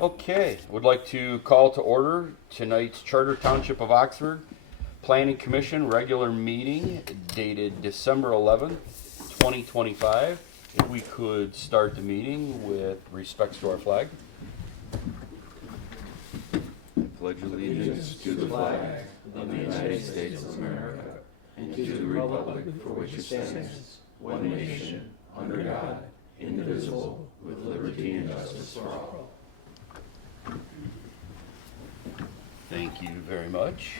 Okay, would like to call to order tonight's Charter Township of Oxford Planning Commission regular meeting dated December 11th, 2025. If we could start the meeting with respects to our flag. I pledge allegiance to the flag of the United States of America and to the republic for which it stands, one nation, under God, indivisible, with liberty and justice for all. Thank you very much.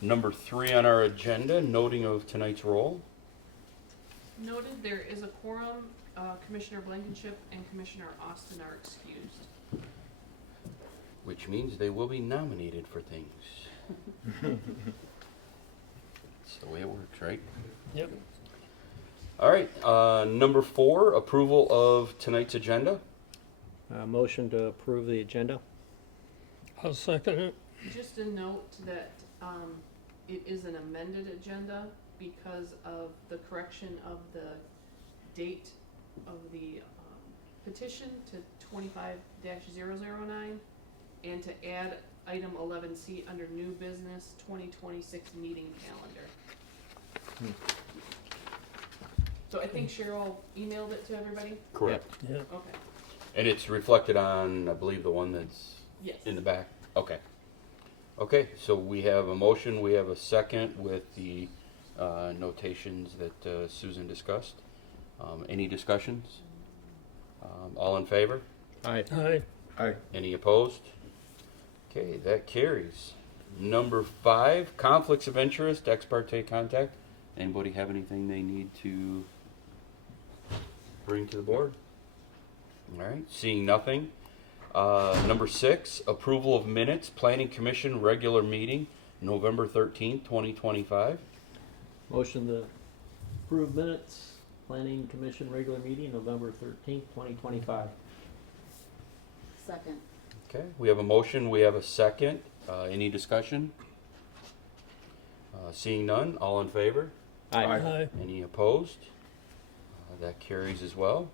Number 3 on our agenda, noting of tonight's roll. Noted there is a quorum. Commissioner Blankenship and Commissioner Austin are excused. Which means they will be nominated for things. That's the way it works, right? Yep. All right, number 4, approval of tonight's agenda. Motion to approve the agenda. I'll second it. Just a note that it is an amended agenda because of the correction of the date of the petition to 25-009 and to add item 11C under new business 2026 meeting calendar. So I think Cheryl emailed it to everybody? Correct. Yeah. Okay. And it's reflected on, I believe, the one that's Yes. in the back. Okay. Okay, so we have a motion, we have a second with the notations that Susan discussed. Any discussions? All in favor? Aye. Aye. Any opposed? Okay, that carries. Number 5, conflicts of interest, ex parte contact. Anybody have anything they need to bring to the board? All right, seeing nothing. Number 6, approval of minutes, Planning Commission regular meeting, November 13th, 2025. Motion to approve minutes, Planning Commission regular meeting, November 13th, 2025. Second. Okay, we have a motion, we have a second. Any discussion? Seeing none, all in favor? Aye. Any opposed? That carries as well.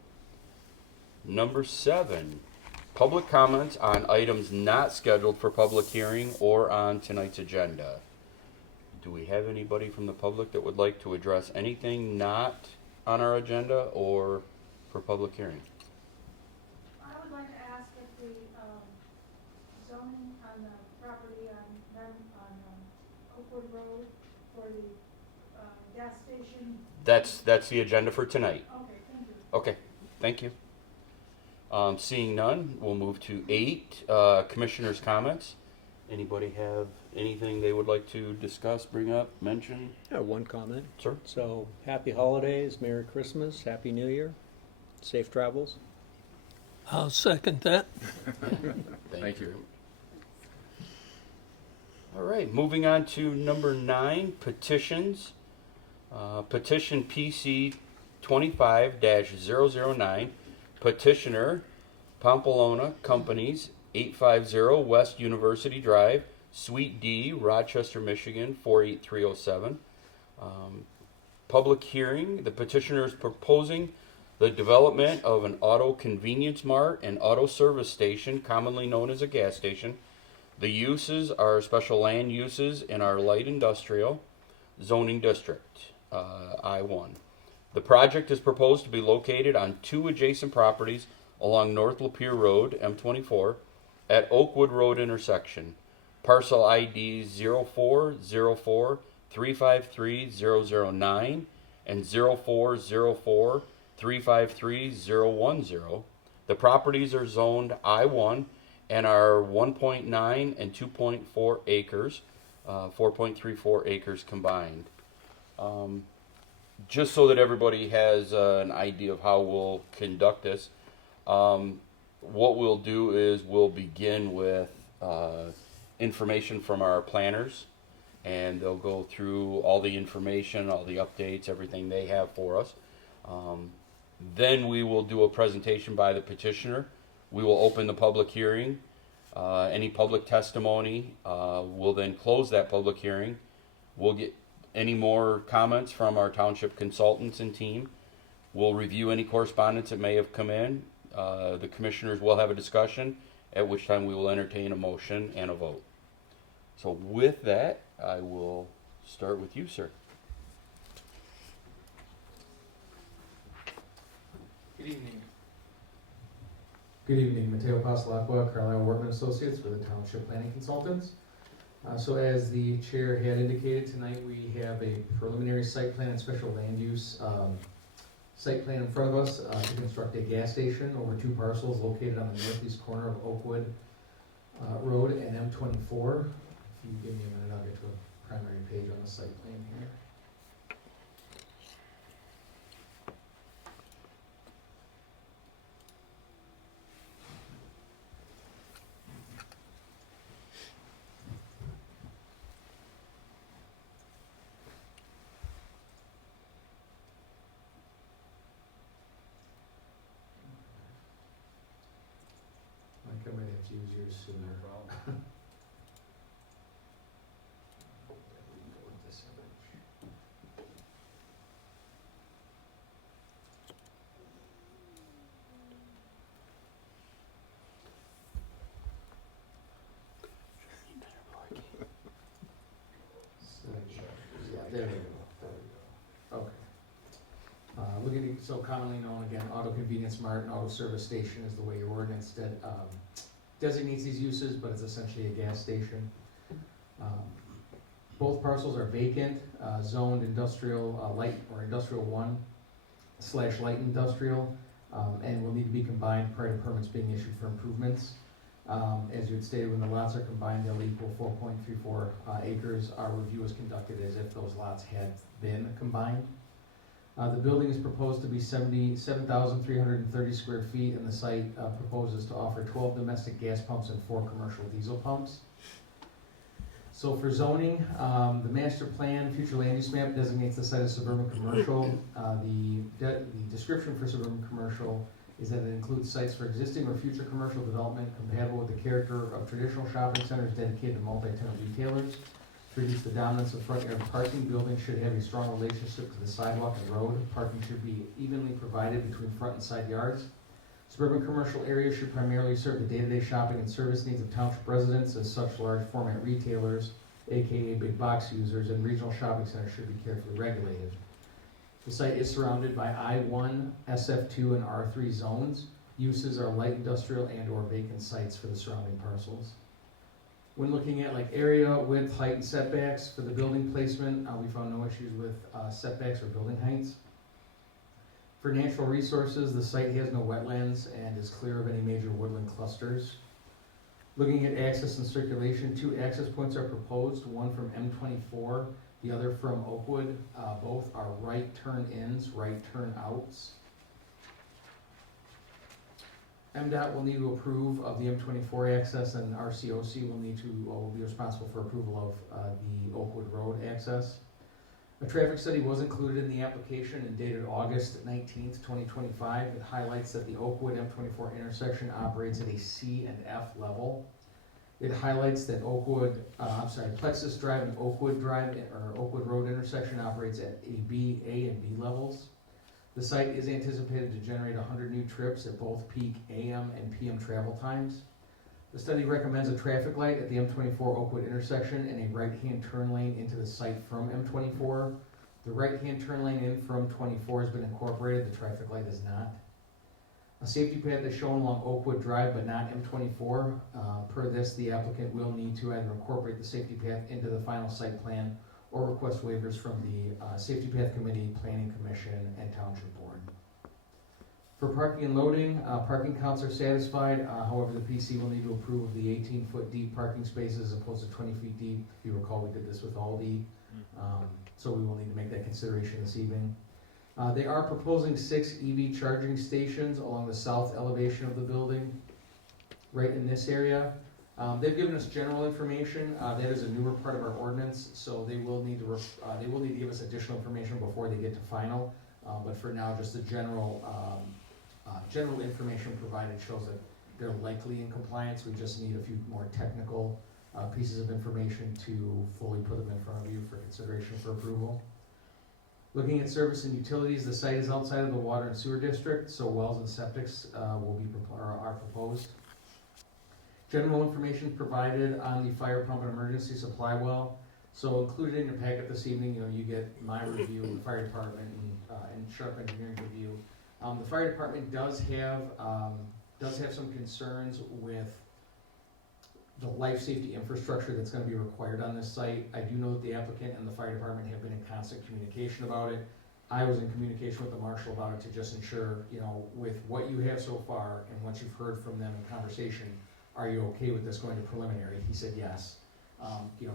Number 7, public comments on items not scheduled for public hearing or on tonight's agenda. Do we have anybody from the public that would like to address anything not on our agenda or for public hearing? I would like to ask if the zoning on the property on Oakwood Road for the gas station. That's the agenda for tonight. Okay, thank you. Okay, thank you. Seeing none, we'll move to 8, commissioners' comments. Anybody have anything they would like to discuss, bring up, mention? Yeah, one comment. Sir? So, happy holidays, Merry Christmas, Happy New Year, safe travels. I'll second that. Thank you. All right, moving on to number 9, petitions. Petition PC 25-009, petitioner Pompolona Companies, 850 West University Drive, Suite D, Rochester, Michigan, 48307. Public hearing, the petitioner is proposing the development of an auto convenience mart and auto service station, commonly known as a gas station. The uses are special land uses in our light industrial zoning district, I-1. The project is proposed to be located on 2 adjacent properties along North Lapeer Road, M24, at Oakwood Road intersection. Parcel ID 0404353009 and 0404353010. The properties are zoned I-1 and are 1.9 and 2.4 acres, 4.34 acres combined. Just so that everybody has an idea of how we'll conduct this, what we'll do is we'll begin with information from our planners, and they'll go through all the information, all the updates, everything they have for us. Then we will do a presentation by the petitioner. We will open the public hearing. Any public testimony, we'll then close that public hearing. We'll get any more comments from our township consultants and team. We'll review any correspondence that may have come in. the commissioners will have a discussion, at which time we will entertain a motion and a vote. So with that, I will start with you, sir. Good evening. Good evening, Mateo Pasalacqua, Carlisle Workman Associates for the Township Planning Consultants. So as the chair had indicated, tonight we have a preliminary site plan and special land use site plan in front of us to construct a gas station over 2 parcels located on the northeast corner of Oakwood Road and M24. If you give me a minute, I'll get to a primary page on the site plan here. Mike, I might have to use yours sooner. This image. Yeah, there we go. Okay. Looking at, so commonly known again, auto convenience mart and auto service station is the way your ordinance designates these uses, but it's essentially a gas station. Both parcels are vacant, zoned industrial light or industrial 1/light industrial, and will need to be combined prior to permits being issued for improvements. As you had stated, when the lots are combined, they'll equal 4.34 acres. Our review was conducted as if those lots had been combined. The building is proposed to be 77,330 square feet, and the site proposes to offer 12 domestic gas pumps and 4 commercial diesel pumps. So for zoning, the master plan, future land use map designates the site as suburban commercial. The description for suburban commercial is that it includes sites for existing or future commercial development compatible with the character of traditional shopping centers dedicated to multi-tenant retailers. To reduce the dominance of front yard parking, buildings should have a strong relationship to the sidewalk and road. Parking should be evenly provided between front and side yards. Suburban commercial areas should primarily serve the day-to-day shopping and service needs of township residents, as such large format retailers, aka big box users, and regional shopping centers should be carefully regulated. The site is surrounded by I-1, SF2, and R3 zones. Uses are light industrial and or vacant sites for the surrounding parcels. When looking at like area, width, height, and setbacks for the building placement, we found no issues with setbacks or building heights. For natural resources, the site has no wetlands and is clear of any major woodland clusters. Looking at access and circulation, 2 access points are proposed, one from M24, the other from Oakwood. Both are right turn ins, right turn outs. MDOT will need to approve of the M24 access, and RCOC will be responsible for approval of the Oakwood Road access. A traffic study was included in the application and dated August 19th, 2025. It highlights that the Oakwood M24 intersection operates at a C and F level. It highlights that Plexus Drive and Oakwood Drive, or Oakwood Road intersection operates at A and B levels. The site is anticipated to generate 100 new trips at both peak AM and PM travel times. The study recommends a traffic light at the M24 Oakwood intersection and a right-hand turn lane into the site from M24. The right-hand turn lane in from 24 has been incorporated, the traffic light is not. A safety path is shown along Oakwood Drive but not M24. Per this, the applicant will need to either incorporate the safety path into the final site plan or request waivers from the Safety Path Committee, Planning Commission, and Township Board. For parking and loading, parking counts are satisfied. However, the PC will need to approve of the 18-foot deep parking spaces as opposed to 20 feet deep. If you recall, we did this with Aldi, so we will need to make that consideration this evening. They are proposing 6 EV charging stations along the south elevation of the building, right in this area. They've given us general information. That is a newer part of our ordinance, so they will need to give us additional information before they get to final. But for now, just the general information provided shows that they're likely in compliance. We just need a few more technical pieces of information to fully put them in front of you for consideration for approval. Looking at service and utilities, the site is outside of the water and sewer district, so wells and septics are proposed. General information provided on the fire pump and emergency supply well. So included in your packet this evening, you get my review of the fire department and Sharp Engineering's review. The fire department does have some concerns with the life safety infrastructure that's gonna be required on this site. I do know that the applicant and the fire department have been in constant communication about it. I was in communication with the marshal about it to just ensure, with what you have so far and what you've heard from them in conversation, are you okay with this going to preliminary? He said yes.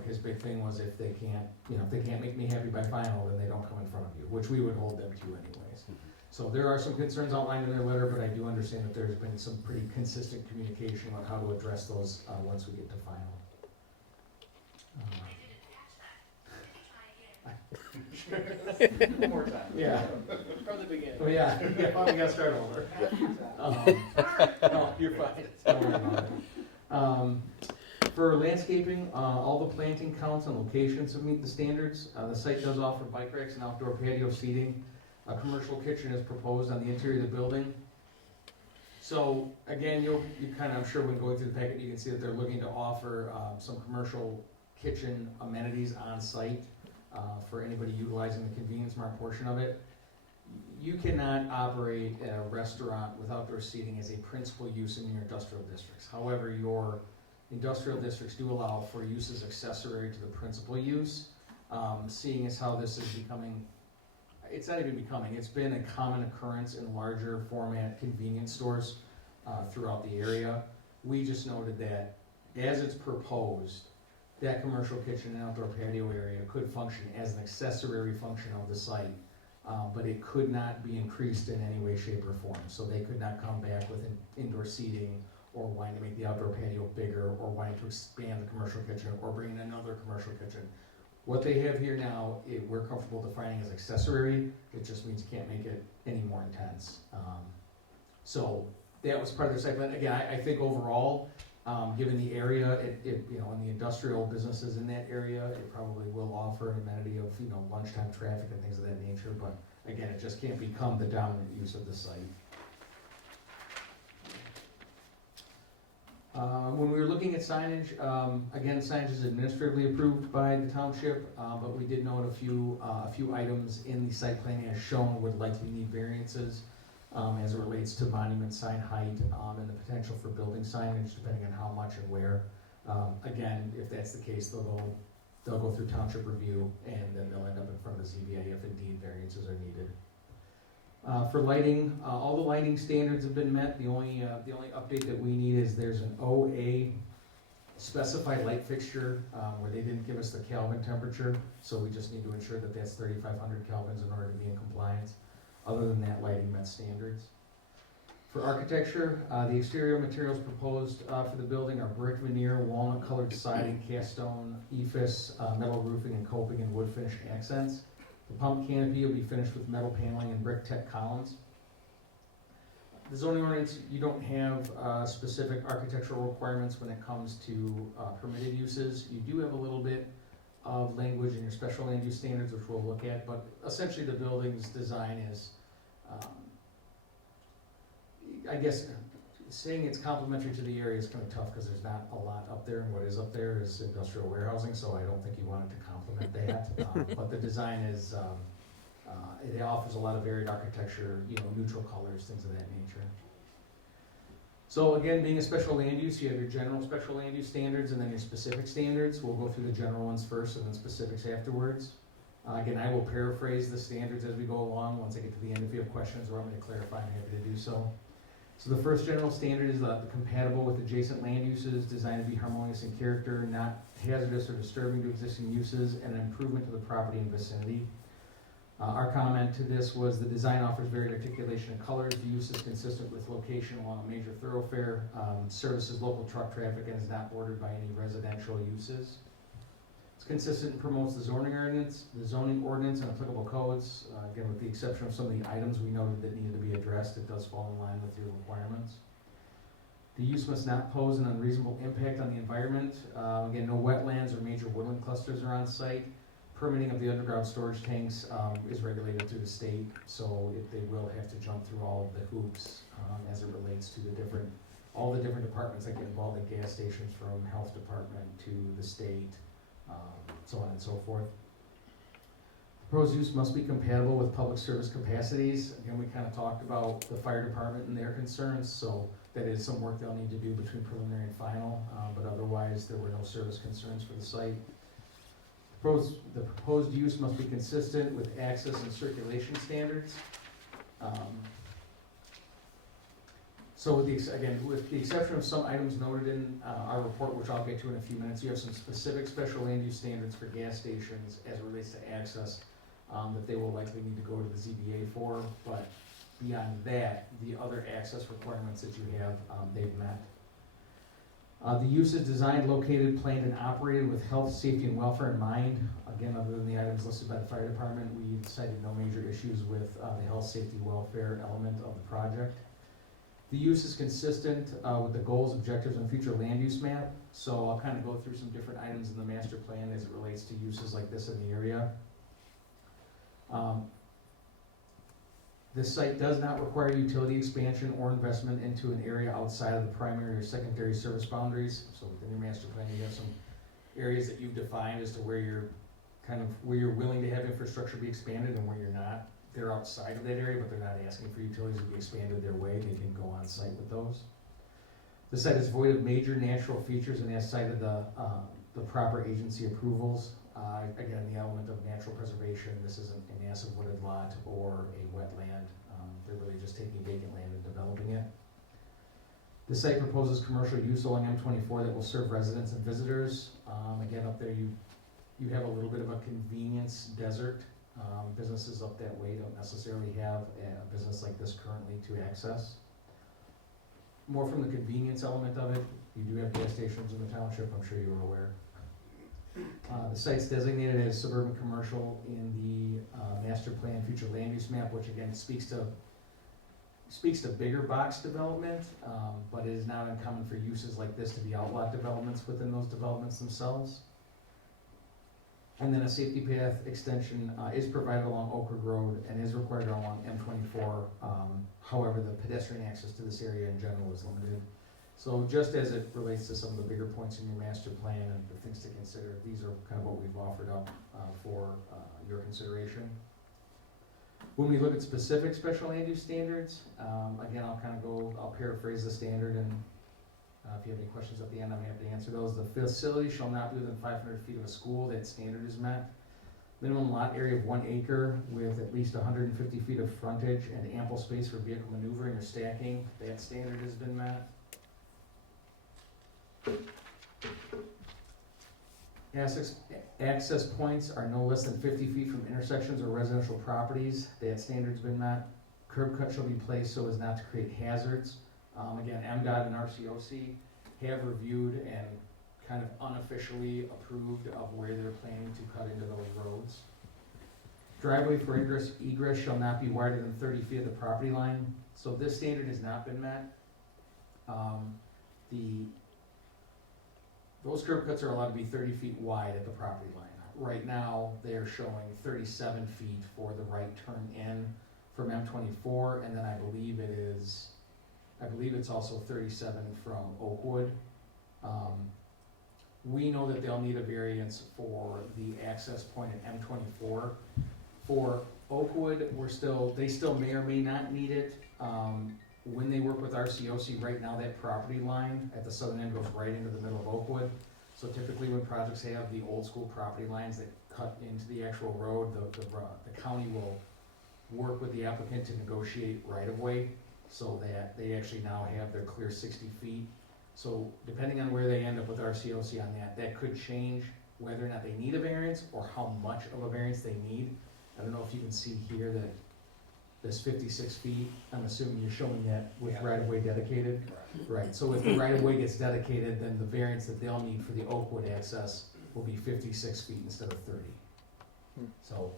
His big thing was if they can't make me happy by final, then they don't come in front of you, which we would hold them to anyways. So there are some concerns outlined in their letter, but I do understand that there's been some pretty consistent communication on how to address those once we get to final. One more time. Yeah. From the beginning. Oh, yeah, we gotta start over. No, you're fine. Don't worry about it. For landscaping, all the planting counts and locations have meet the standards. The site does offer bike racks and outdoor patio seating. A commercial kitchen is proposed on the interior of the building. So again, you kind of, I'm sure when going through the packet, you can see that they're looking to offer some commercial kitchen amenities on site for anybody utilizing the convenience mart portion of it. You cannot operate a restaurant with outdoor seating as a principal use in your industrial districts. However, your industrial districts do allow for uses accessory to the principal use, seeing as how this is becoming, it's not even becoming, it's been a common occurrence in larger format convenience stores throughout the area. We just noted that as it's proposed, that commercial kitchen and outdoor patio area could function as an accessory function of the site, but it could not be increased in any way, shape, or form. So they could not come back with an indoor seating or wanting to make the outdoor patio bigger or wanting to expand the commercial kitchen or bring in another commercial kitchen. What they have here now, we're comfortable defining as accessory. It just means you can't make it any more intense. So that was part of their site plan. Again, I think overall, given the area, and the industrial businesses in that area, it probably will offer an amenity of, lunchtime traffic and things of that nature. But again, it just can't become the dominant use of the site. When we were looking at signage, again, signage is administratively approved by the township, but we did note a few items in the site plan as shown would likely need variances as it relates to monument sign height and the potential for building signage depending on how much and where. Again, if that's the case, they'll go through township review and then they'll end up in front of the ZBA if indeed variances are needed. For lighting, all the lighting standards have been met. The only update that we need is there's an OA specified light fixture where they didn't give us the Kelvin temperature, so we just need to ensure that that's 3,500 kelvins in order to be in compliance. Other than that, lighting met standards. For architecture, the exterior materials proposed for the building are brick veneer, walnut colored siding, cast stone, ephes, metal roofing and coping and wood finish accents. The pump canopy will be finished with metal paneling and brick tech columns. The zoning ordinance, you don't have specific architectural requirements when it comes to permitted uses. You do have a little bit of language in your special land use standards, which we'll look at, but essentially the building's design is, I guess, saying it's complementary to the area is kind of tough because there's not a lot up there, and what is up there is industrial warehousing, so I don't think you want it to complement that. But the design is, it offers a lot of varied architecture, neutral colors, things of that nature. So again, being a special land use, you have your general special land use standards and then your specific standards. We'll go through the general ones first and then specifics afterwards. Again, I will paraphrase the standards as we go along. Once I get to the end, if you have questions or want me to clarify, I'm happy to do so. So the first general standard is compatible with adjacent land uses, designed to be harmonious in character, not hazardous or disturbing to existing uses, and an improvement to the property and vicinity. Our comment to this was the design offers varied articulation and colors. The use is consistent with location along a major thoroughfare, services local truck traffic, and is not bordered by any residential uses. It's consistent and promotes the zoning ordinance and applicable codes. Again, with the exception of some of the items we noted that needed to be addressed, it does fall in line with your requirements. The use must not pose an unreasonable impact on the environment. Again, no wetlands or major woodland clusters are on site. Permitting of the underground storage tanks is regulated through the state, so they will have to jump through all of the hoops as it relates to all the different departments that get involved in gas stations, from health department to the state, so on and so forth. Proposed use must be compatible with public service capacities. Again, we kind of talked about the fire department and their concerns, so that is some work they'll need to do between preliminary and final, but otherwise there were no service concerns for the site. The proposed use must be consistent with access and circulation standards. So with the exception of some items noted in our report, which I'll get to in a few minutes, you have some specific special land use standards for gas stations as it relates to access that they will likely need to go to the ZBA for, but beyond that, the other access requirements that you have, they've met. The use is designed, located, planned, and operated with health, safety, and welfare in mind. Again, other than the items listed by the fire department, we cited no major issues with the health, safety, welfare element of the project. The use is consistent with the goals, objectives, and future land use map. So I'll kind of go through some different items in the master plan as it relates to uses like this in the area. This site does not require utility expansion or investment into an area outside of the primary or secondary service boundaries. So within your master plan, you have some areas that you've defined as to where you're willing to have infrastructure be expanded and where you're not. They're outside of that area, but they're not asking for utilities to be expanded their way. They can go on site with those. The site is void of major natural features and has cited the proper agency approvals. Again, the element of natural preservation, this isn't a massive wooded lot or a wetland. They're really just taking vacant land and developing it. The site proposes commercial use along M24 that will serve residents and visitors. Again, up there you have a little bit of a convenience desert. Businesses up that way don't necessarily have a business like this currently to access. More from the convenience element of it, you do have gas stations in the township, I'm sure you were aware. The site's designated as suburban commercial in the master plan future land use map, which again speaks to bigger box development, but it is not uncommon for uses like this to be outlot developments within those developments themselves. And then a safety path extension is provided along Oakwood Road and is required along M24. However, the pedestrian access to this area in general is limited. So just as it relates to some of the bigger points in your master plan and the things to consider, these are kind of what we've offered up for your consideration. When we look at specific special land use standards, again, I'll paraphrase the standard, and if you have any questions at the end, I'm happy to answer those. The facility shall not be within 500 feet of a school. That standard is met. Minimum lot area of 1 acre with at least 150 feet of frontage and ample space for vehicle maneuvering or stacking. That standard has been met. Access points are no less than 50 feet from intersections or residential properties. That standard's been met. Curb cut shall be placed so as not to create hazards. Again, MDOT and RCOC have reviewed and kind of unofficially approved of where they're planning to cut into those roads. Driveway for egress shall not be wider than 30 feet of the property line. So this standard has not been met. Those curb cuts are allowed to be 30 feet wide at the property line. Right now, they're showing 37 feet for the right turn in from M24, and then I believe it's also 37 from Oakwood. We know that they'll need a variance for the access point at M24. For Oakwood, they still may or may not need it. When they work with RCOC right now, that property line at the southern end goes right into the middle of Oakwood. So typically when projects have the old school property lines that cut into the actual road, the county will work with the applicant to negotiate right of way so that they actually now have their clear 60 feet. So depending on where they end up with RCOC on that could change whether or not they need a variance or how much of a variance they need. I don't know if you can see here that this 56 feet, I'm assuming you're showing that with right-of-way dedicated? Right, so if the right-of-way gets dedicated, then the variance that they'll need for the Oakwood access will be 56 feet instead of 30. So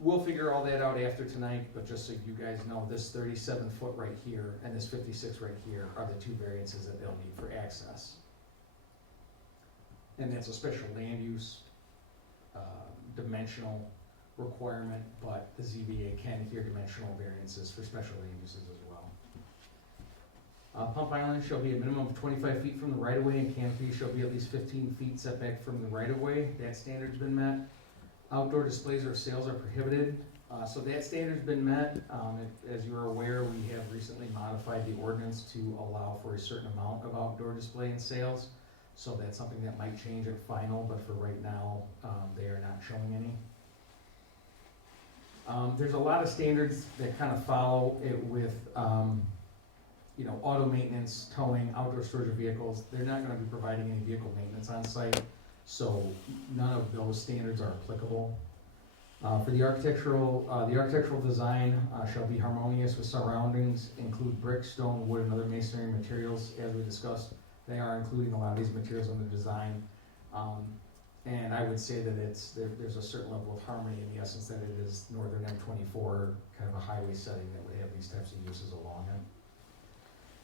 we'll figure all that out after tonight, but just so you guys know, this 37 foot right here and this 56 right here are the two variances that they'll need for access. And that's a special land use dimensional requirement, but the ZBA can hear dimensional variances for special land uses as well. Pump island shall be a minimum of 25 feet from the right-of-way, and canopy shall be at least 15 feet setback from the right-of-way. That standard's been met. Outdoor displays or sales are prohibited. So that standard's been met. As you're aware, we have recently modified the ordinance to allow for a certain amount of outdoor display and sales. So that's something that might change at final, but for right now, they are not showing any. There's a lot of standards that kind of follow it with, auto maintenance, towing, outdoor storage of vehicles. They're not gonna be providing any vehicle maintenance on site, so none of those standards are applicable. For the architectural design shall be harmonious with surroundings, include brick, stone, wood, and other masonry materials, as we discussed. They are including a lot of these materials in the design. And I would say that there's a certain level of harmony in the essence that it is northern M24, kind of a highway setting that would have these types of uses along it.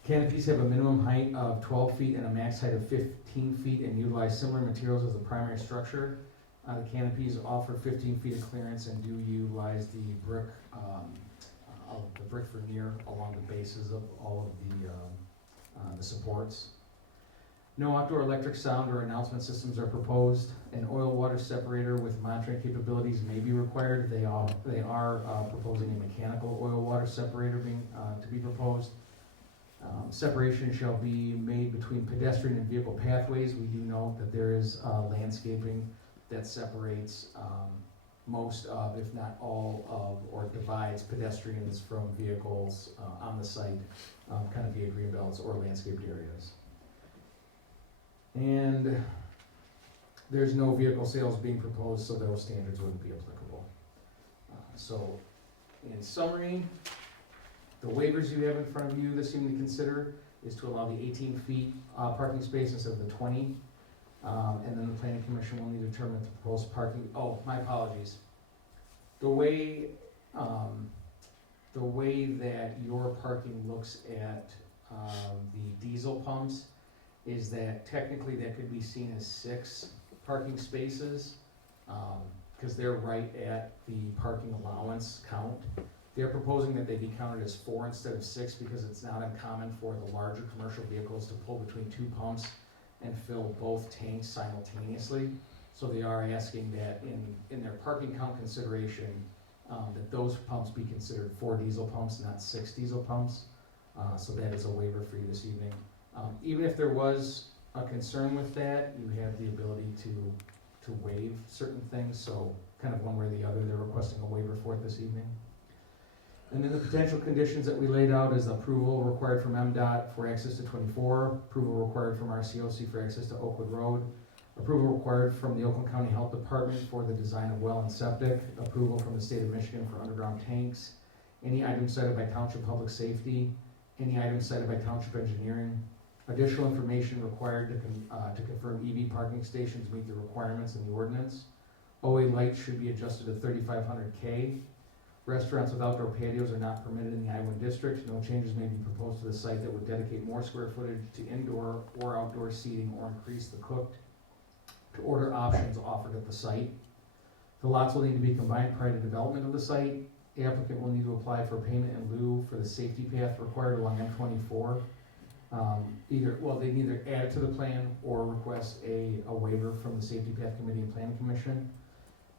Canopies have a minimum height of 12 feet and a max height of 15 feet and utilize similar materials as the primary structure. The canopies offer 15 feet of clearance and do utilize the brick veneer along the bases of all of the supports. No outdoor electric sound or announcement systems are proposed. An oil water separator with monitoring capabilities may be required. They are proposing a mechanical oil water separator to be proposed. Separation shall be made between pedestrian and vehicle pathways. We do note that there is landscaping that separates most of, if not all of, or divides pedestrians from vehicles on the site, kind of via green belts or landscaped areas. And there's no vehicle sales being proposed, so those standards wouldn't be applicable. So, in summary, the waivers you have in front of you this evening to consider is to allow the 18 feet parking space instead of the 20. And then the planning commission will need to determine the proposed parking, my apologies. The way that your parking looks at the diesel pumps is that technically that could be seen as 6 parking spaces, because they're right at the parking allowance count. They're proposing that they be counted as 4 instead of 6 because it's not uncommon for the larger commercial vehicles to pull between 2 pumps and fill both tanks simultaneously. So they are asking that in their parking count consideration, that those pumps be considered 4 diesel pumps, not 6 diesel pumps. So that is a waiver for you this evening. Even if there was a concern with that, you have the ability to waive certain things. So kind of one way or the other, they're requesting a waiver for it this evening. And then the potential conditions that we laid out is approval required from MDOT for access to 24, approval required from RCOC for access to Oakwood Road, approval required from the Oakland County Health Department for the design of well and septic, approval from the state of Michigan for underground tanks, any items cited by Township Public Safety, any items cited by Township Engineering, additional information required to confirm EV parking stations meet the requirements in the ordinance. OA lights should be adjusted to 3500K. Restaurants with outdoor patios are not permitted in the I-1 district. No changes may be proposed to the site that would dedicate more square footage to indoor or outdoor seating or increase the cooked to order options offered at the site. The lots will need to be combined prior to development of the site. The applicant will need to apply for payment in lieu for the safety path required along M24. They can either add it to the plan or request a waiver from the Safety Path Committee and Planning Commission.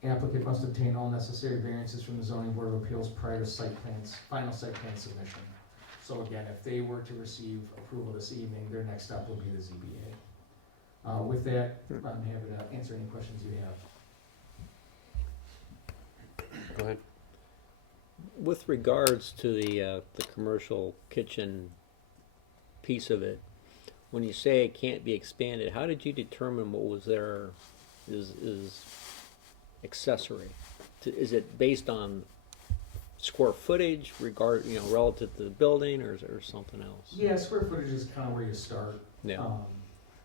Applicant must obtain all necessary variances from the Zoning Board of Appeals prior to final site plan submission. So again, if they were to receive approval this evening, their next step will be the ZBA. With that, I'm happy to answer any questions you have. Go ahead. With regards to the commercial kitchen piece of it, when you say it can't be expanded, how did you determine what was there is accessory? Is it based on square footage relative to the building, or something else? Yeah, square footage is kind of where you start. Yeah.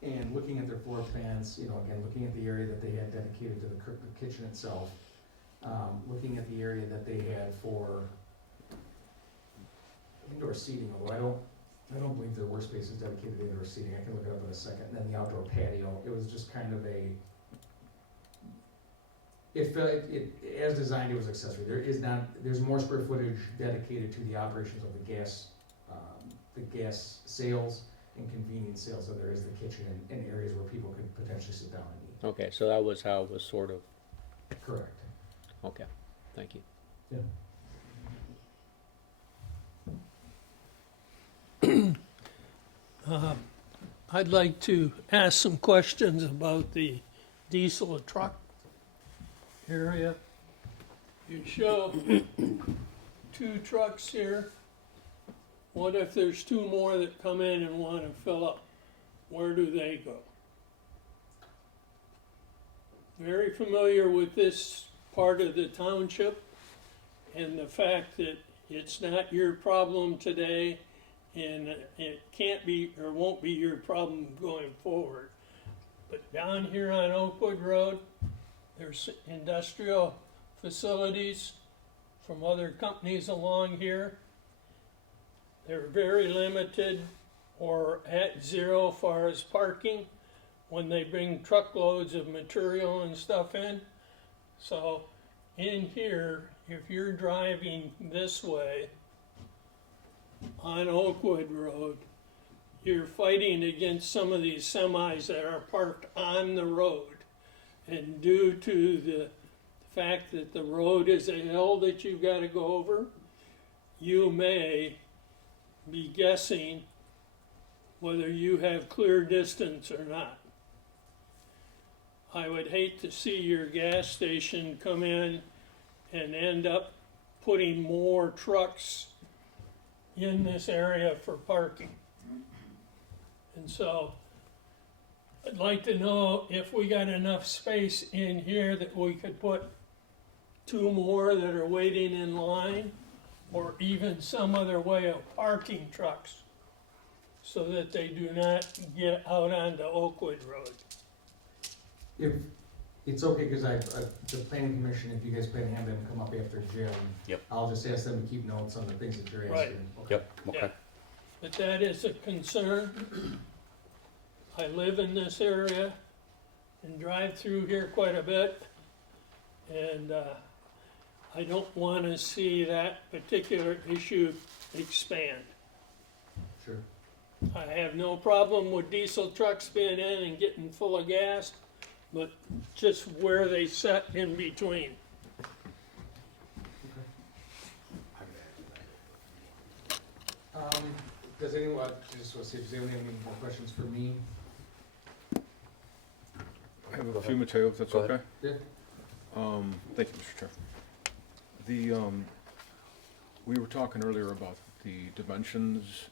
And looking at their floor plans, again, looking at the area that they had dedicated to the kitchen itself, looking at the area that they had for indoor seating, although I don't believe there were spaces dedicated to indoor seating. I can look it up in a second. And then the outdoor patio, it was just kind of As designed, it was accessory. There's more square footage dedicated to the operations of the gas sales and convenience sales, so there is the kitchen and areas where people could potentially sit down and eat. Okay, so that was how it was sort of, Correct. okay, thank you. I'd like to ask some questions about the diesel truck area. You show 2 trucks here. What if there's 2 more that come in and want to fill up? Where do they go? Very familiar with this part of the township and the fact that it's not your problem today and it can't be or won't be your problem going forward. But down here on Oakwood Road, there's industrial facilities from other companies along here. They're very limited or at zero as far as parking when they bring truckloads of material and stuff in. So in here, if you're driving this way on Oakwood Road, you're fighting against some of these semis that are parked on the road. And due to the fact that the road is a hill that you've got to go over, you may be guessing whether you have clear distance or not. I would hate to see your gas station come in and end up putting more trucks in this area for parking. And so I'd like to know if we got enough space in here that we could put 2 more that are waiting in line, or even some other way of parking trucks so that they do not get out onto Oakwood Road. If it's okay, because the planning commission, if you guys plan to have them come up after Jim. Yep. I'll just ask them to keep notes on the things that you're asking. Right. Okay. Yep, okay. Yeah. But that is a concern. I live in this area and drive through here quite a bit, and I don't want to see that particular issue expand. Sure. I have no problem with diesel trucks being in and getting full of gas, but just where they set in between. Does anyone, just want to see if anyone have any more questions for me? I have a few, Mateo, if that's Go okay. ahead. Yeah. Thank you, Mr. Chair. We were talking earlier about the dimensions,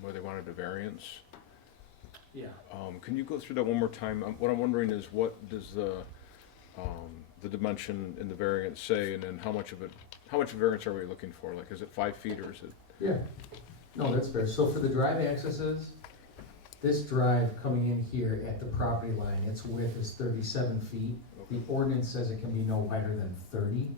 where they wanted a variance. Yeah. Can you go through that one more time? What I'm wondering is, what does the dimension in the variance say, and then how much variance are we looking for? Like, is it 5 feet or is it? Yeah. No, that's fair. So for the drive accesses, this drive coming in here at the property line, its width is 37 feet. The ordinance says it can be no wider than 30.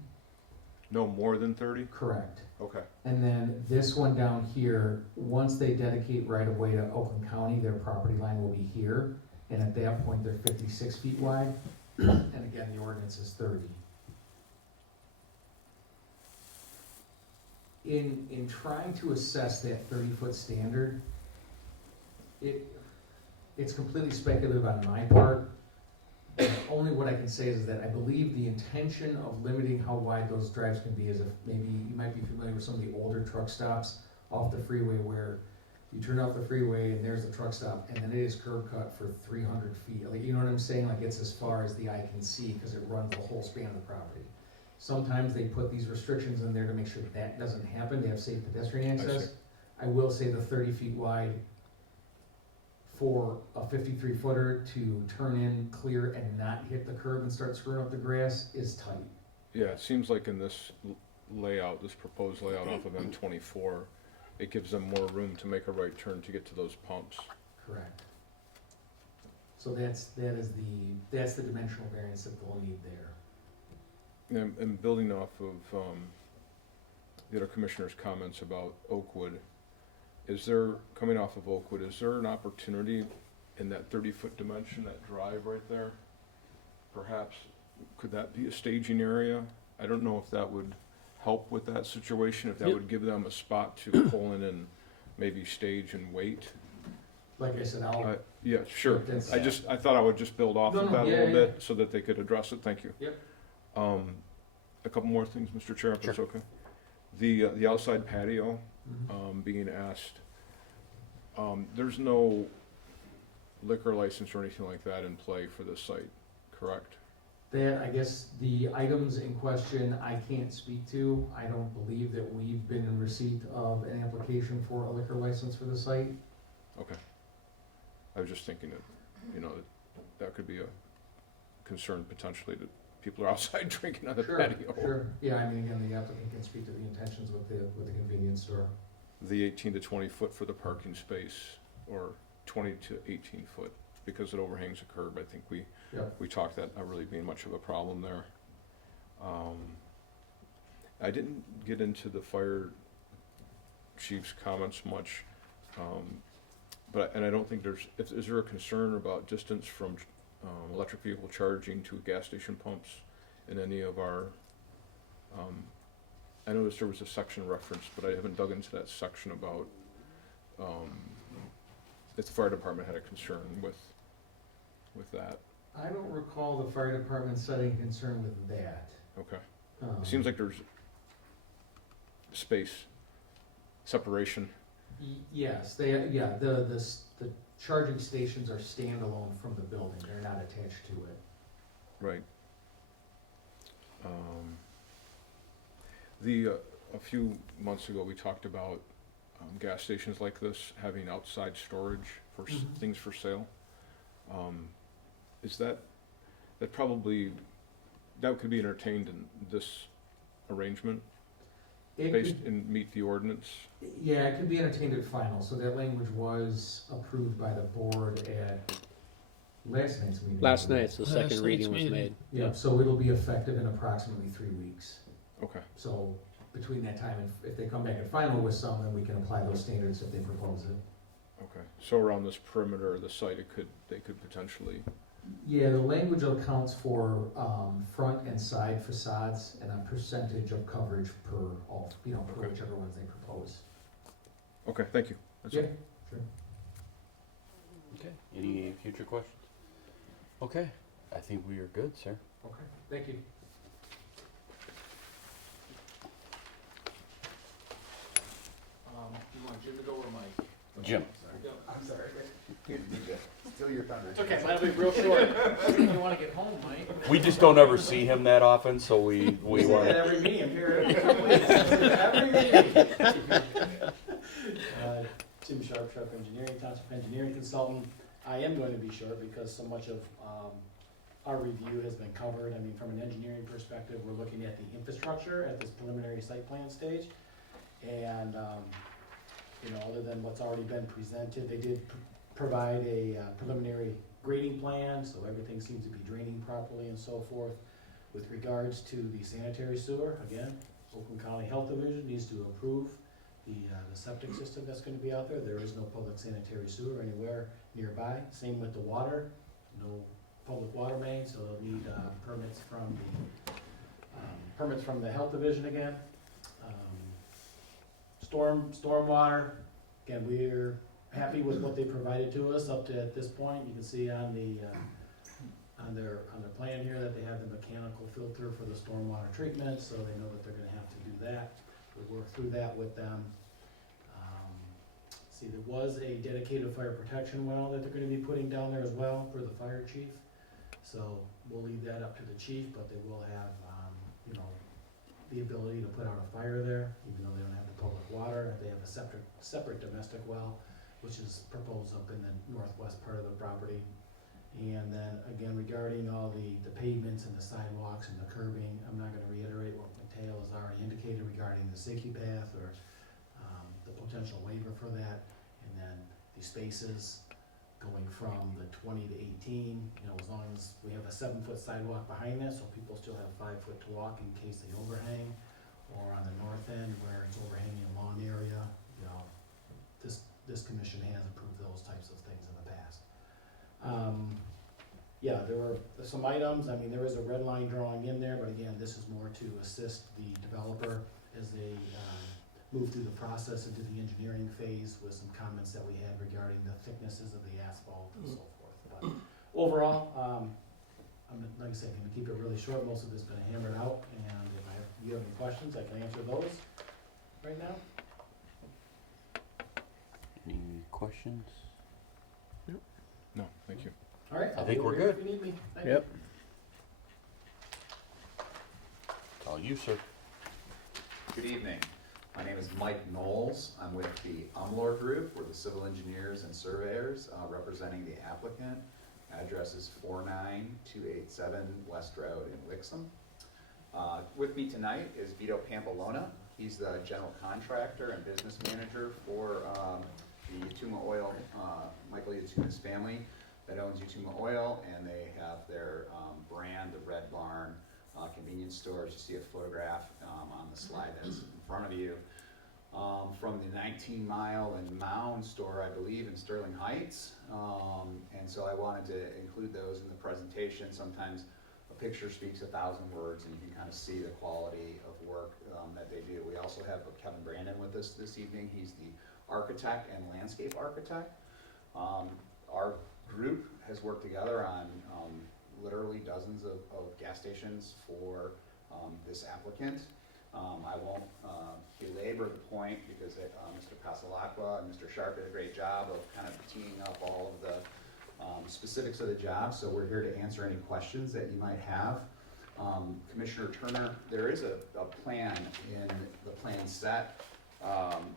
No more than 30? Correct. Okay. And then this one down here, once they dedicate right of way to Oakland County, their property line will be here. And at that point, they're 56 feet wide. And again, the ordinance is 30. In trying to assess that 30-foot standard, it's completely speculative on my part. Only what I can say is that I believe the intention of limiting how wide those drives can be is if maybe you might be familiar with some of the older truck stops off the freeway where you turn off the freeway and there's the truck stop and then it is curb cut for 300 feet. Like, you know what I'm saying? Like, it's as far as the eye can see because it runs the whole span of the property. Sometimes they put these restrictions in there to make sure that doesn't happen. They have safe pedestrian access. I will say the 30 feet wide for a 53-footer to turn in, clear, and not hit the curb and start screwing up the grass is tight. Yeah, it seems like in this layout, this proposed layout off of M24, it gives them more room to make a right turn to get to those pumps. Correct. So that's the dimensional variance that they'll need there. And building off of the other commissioner's comments about Oakwood, coming off of Oakwood, is there an opportunity in that 30-foot dimension, that drive right there? Perhaps could that be a staging area? I don't know if that would help with that situation, if that Yep. would give them a spot to pull in and maybe stage and wait. Like I said, I'll, Yeah, sure. That's- I thought I would just build off No, of no, that a yeah, little yeah. bit so that they could address it. Thank you. Yep. A couple more things, Mr. Chair, if that's Sure. okay. The outside patio, Mhm. being asked, there's no liquor license or anything like that in play for this site, correct? That, I guess, the items in question, I can't speak to. I don't believe that we've been in receipt of an application for a liquor license for the site. Okay. I was just thinking that, you know, that could be a concern potentially, that people are outside drinking on the patio. Sure, yeah, I mean, again, the applicant can speak to the intentions with the convenience store. The 18 to 20 foot for the parking space, or 20 to 18 foot, because it overhangs a curb. I think Yep. we talked that not really being much of a problem there. I didn't get into the fire chief's comments much, and I don't think is there a concern about distance from electric vehicle charging to gas station pumps in any of our, I noticed there was a section referenced, but I haven't dug into that section about if the fire department had a concern with that. I don't recall the fire department setting concern with that. Okay. It seems like there's space, separation. Yes, the charging stations are standalone from the building, they're not attached to it. Right. A few months ago, we talked about gas stations like this having outside storage for Mhm. things for sale. Is that probably, that could be entertained in this arrangement, It based could, and meet the ordinance? yeah, it could be entertained at final, so that language was approved by the board at last night's meeting. Last night, the Last second reading night's was meeting. made. Yeah, so it'll be effective in approximately 3 weeks. Okay, So between that time, if they come back at final with some, then we can apply those standards if they propose it. okay. So around this perimeter of the site, they could potentially, Yeah, the language accounts for front and side facades and a percentage of coverage per all, per Okay. whichever ones they propose. okay, thank you. That's Yeah, all. sure. Okay. Any future questions? Okay. I think we are good, sir. Okay, thank you. You want Jim to go or Mike? Jim. I'm sorry. Steal your thunder. It's okay, mine'll be real short. You wanna get home, Mike? We just don't ever see him that often, so we We say want that to. every meeting, I'm here every meeting. Jim Sharp, Sharp Engineering, Township Engineering Consultant. I am going to be short because so much of our review has been covered. I mean, from an engineering perspective, we're looking at the infrastructure at this preliminary site plan stage. And, other than what's already been presented, they did provide a preliminary grading plan, so everything seems to be draining properly and so forth. With regards to the sanitary sewer, again, Oakland County Health Division needs to approve the septic system that's gonna be out there. There is no public sanitary sewer anywhere nearby. Same with the water, no public water main, so they'll need permits from the Health Division again. Stormwater, again, we're happy with what they provided to us up to at this point. You can see on their plan here that they have the mechanical filter for the stormwater treatment, so they know that they're gonna have to do that. We'll work through that with them. See, there was a dedicated fire protection well that they're gonna be putting down there as well for the fire chief. So we'll leave that up to the chief, but they will have, the ability to put out a fire there, even though they don't have the public water. They have a separate domestic well, which is proposed up in the northwest part of the property. And then again, regarding all the pavements and the sidewalks and the curbing, I'm not gonna reiterate what Mateo has already indicated regarding the safety path or the potential waiver for that. And then the spaces going from the 20 to 18, as long as we have a 7-foot sidewalk behind that, so people still have 5 foot to walk in case they overhang. Or on the north end where it's overhanging a lawn area, this commission has approved those types of things in the past. Yeah, there were some items, I mean, there is a red line drawing in there, but again, this is more to assist the developer as they, move through the process into the engineering phase with some comments that we had regarding the thicknesses of the asphalt and so forth. But overall, like I said, gonna keep it really short, most of this been hammered out, and if you have any questions, I can answer those right now. Any questions? No, thank you. All right, I I'll think be we're over here good. if you need me. Thank you. Yep. All you, sir. Good evening. My name is Mike Knowles. I'm with the Umlor Group. We're the civil engineers and surveyors representing the applicant. Address is 49287 West Road in Wixom. With me tonight is Vito Pampalona. He's the general contractor and business manager for the Yatuma Oil, Michael Yatuma's family that owns Yatuma Oil, and they have their brand, the Red Barn convenience stores. You see a photograph on the slide that's in front of you from the 19 Mile and Mound store, I believe, in Sterling Heights. And so I wanted to include those in the presentation. Sometimes a picture speaks 1,000 words, and you can kind of see the quality of work that they do. We also have Kevin Brandon with us this evening. He's the architect and landscape architect. Our group has worked together on literally dozens of gas stations for this applicant. I won't belabor the point because Mr. Pasalacqua and Mr. Sharp did a great job of kind of teeing up all of the specifics of the job, so we're here to answer any questions that you might have. Commissioner Turner, there is a plan in the plan set on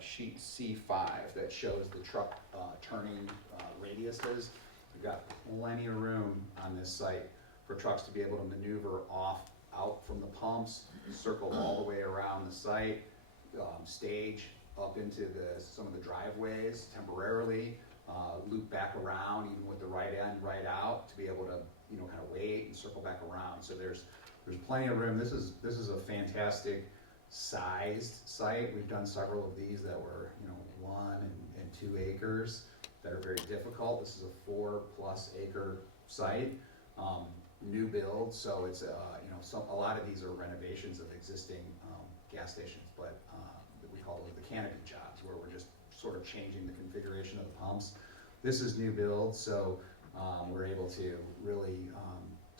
sheet C5 that shows the truck turning radiuses. We've got plenty of room on this site for trucks to be able to maneuver out from the pumps, circle all the way around the site, stage up into some of the driveways temporarily, loop back around even with the right end, right out to be able to, kind of wait and circle back around. So there's plenty of room. This is a fantastic sized site. We've done several of these that were, 1 and 2 acres that are very difficult. This is a 4+ acre site, new build. So it's a lot of these are renovations of existing gas stations, but we call those the canopy jobs, where we're just sort of changing the configuration of the pumps. This is new build, so we're able to really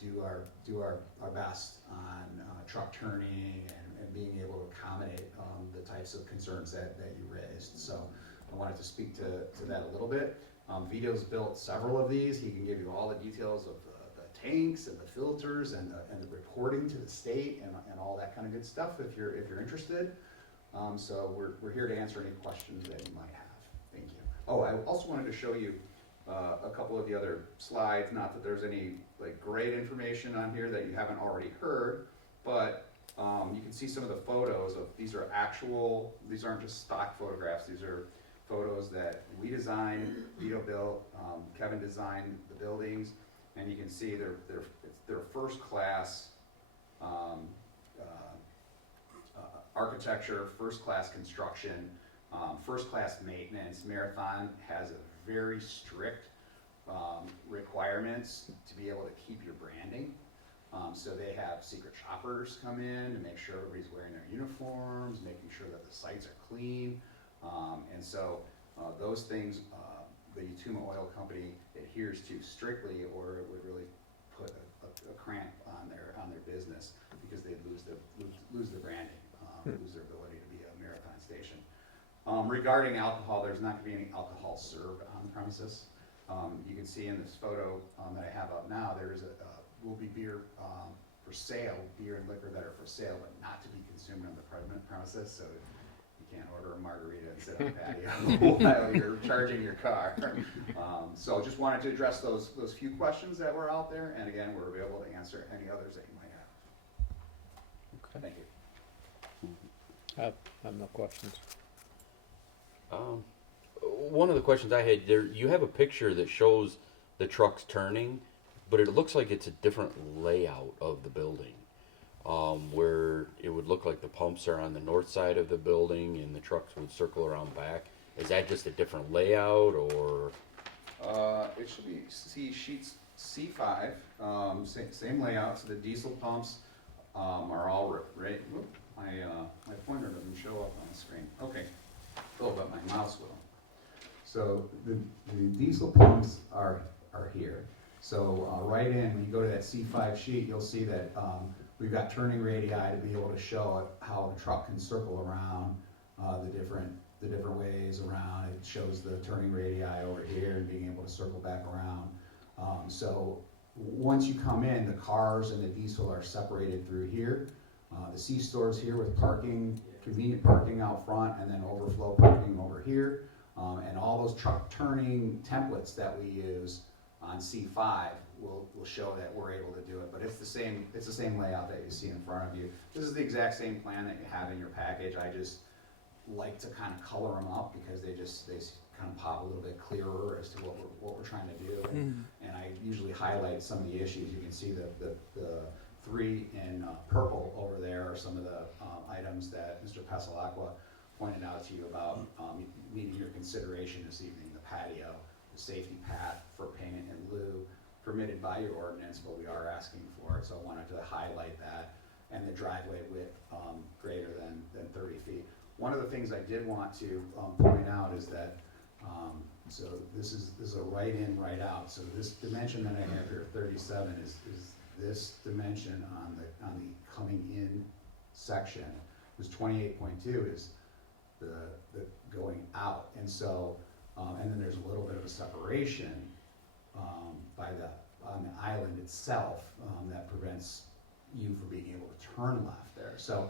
do our best on truck turning and being able to accommodate the types of concerns that you raised. So I wanted to speak to that a little bit. Vito's built several of these. He can give you all the details of the tanks and the filters and the reporting to the state and all that kind of good stuff if you're interested. So we're here to answer any questions that you might have. Thank you. Oh, I also wanted to show you a couple of the other slides. Not that there's any great information on here that you haven't already heard, but you can see some of the photos of these are actual. These aren't just stock photographs. These are photos that we designed, Vito built, Kevin designed the buildings, and you can see they're first class architecture, first class construction, first class maintenance. Marathon has a very strict requirements to be able to keep your branding. So they have secret shoppers come in to make sure everybody's wearing their uniforms, making sure that the sites are clean. And so those things the Yatuma Oil Company adheres to strictly, or it would really put a cramp on their business because they'd lose the branding, lose their ability to be a marathon station. Regarding alcohol, there's not going to be any alcohol served on the premises. You can see in this photo that I have up now, there is will be beer for sale, beer and liquor that are for sale, but not to be consumed on the premises. So you can't order a margarita and sit on the patio while you're charging your car. So just wanted to address those few questions that were out there, and again, we're available to answer any others that you might have. Okay. Thank you. I have no questions. One of the questions I had there, you have a picture that shows the trucks turning, but it looks like it's a different layout of the building, where it would look like the pumps are on the north side of the building and the trucks would circle around back. Is that just a different layout, or? It should be, see sheets C5, same layout, so the diesel pumps are all right. Whoop, my pointer doesn't show up on the screen. Okay, but my mouse will. So the diesel pumps are here. So right in, when you go to that C5 sheet, you'll see that we've got turning radii to be able to show it how the truck can circle around the different ways around. It shows the turning radii over here and being able to circle back around. So once you come in, the cars and the diesel are separated through here. The C-stores here with parking, convenient parking out front, and then overflow parking over here. And all those truck turning templates that we use on C5 will show that we're able to do it. But it's the same layout that you see in front of you. This is the exact same plan that you have in your package. I just like to kind of color them up because they kind of pop a little bit clearer as to what we're trying to do. And I usually highlight some of the issues. You can see the three in purple over there are some of the items that Mr. Pesalacqua pointed out to you about needing your consideration this evening. The patio, the safety path for payment in lieu, permitted by your ordinance, but we are asking for it. So I wanted to highlight that, and the driveway width greater than 30 feet. One of the things I did want to point out is that, so this is a right in, right out. So this dimension that I have here, 37, is this dimension on the coming in section. This 28.2 is the going out, and so and then there's a little bit of a separation on the island itself that prevents you from being able to turn left there. So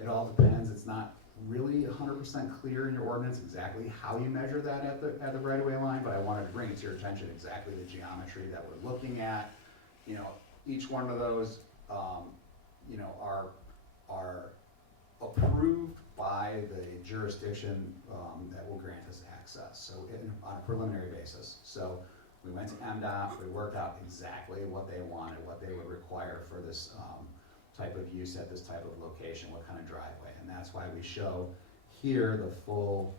it all depends. It's not really 100% clear in your ordinance exactly how you measure that at the right-of-way line, but I wanted to bring it to your attention exactly the geometry that we're looking at. You know, each one of those, you know, are approved by the jurisdiction that will grant us access. So on a preliminary basis. So we went to MDOT. We worked out exactly what they wanted, what they would require for this type of use at this type of location, what kind of driveway, and that's why we show here the full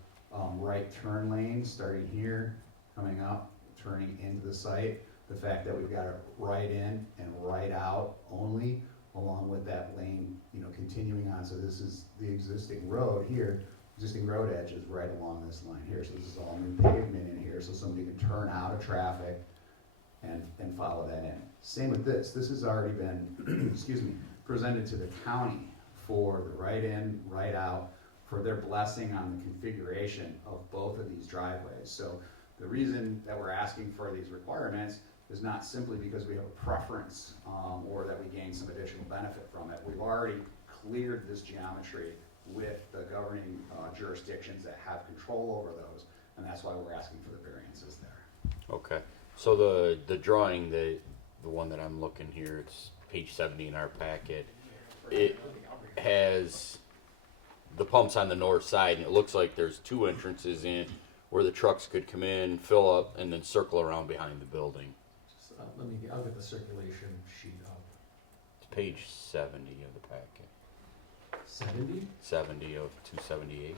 right turn lane starting here, coming up, turning into the site. The fact that we've got a right in and right out only, along with that lane, you know, continuing on. So this is the existing road here. Existing road edge is right along this line here. So this is all new pavement in here, so somebody can turn out of traffic and follow that in. Same with this. This has already been, excuse me, presented to the county for the right in, right out, for their blessing on the configuration of both of these driveways. So the reason that we're asking for these requirements is not simply because we have a preference or that we gain some additional benefit from it. We've already cleared this geometry with the governing jurisdictions that have control over those, and that's why we're asking for the variances there. Okay, so the drawing, the one that I'm looking here, it's page 70 in our packet. It has the pumps on the north side, and it looks like there's two entrances in where the trucks could come in, fill up, and then circle around behind the building. Just, I'll get the circulation sheet up. It's page 70 of the packet. 70? 70 of 278. Okay.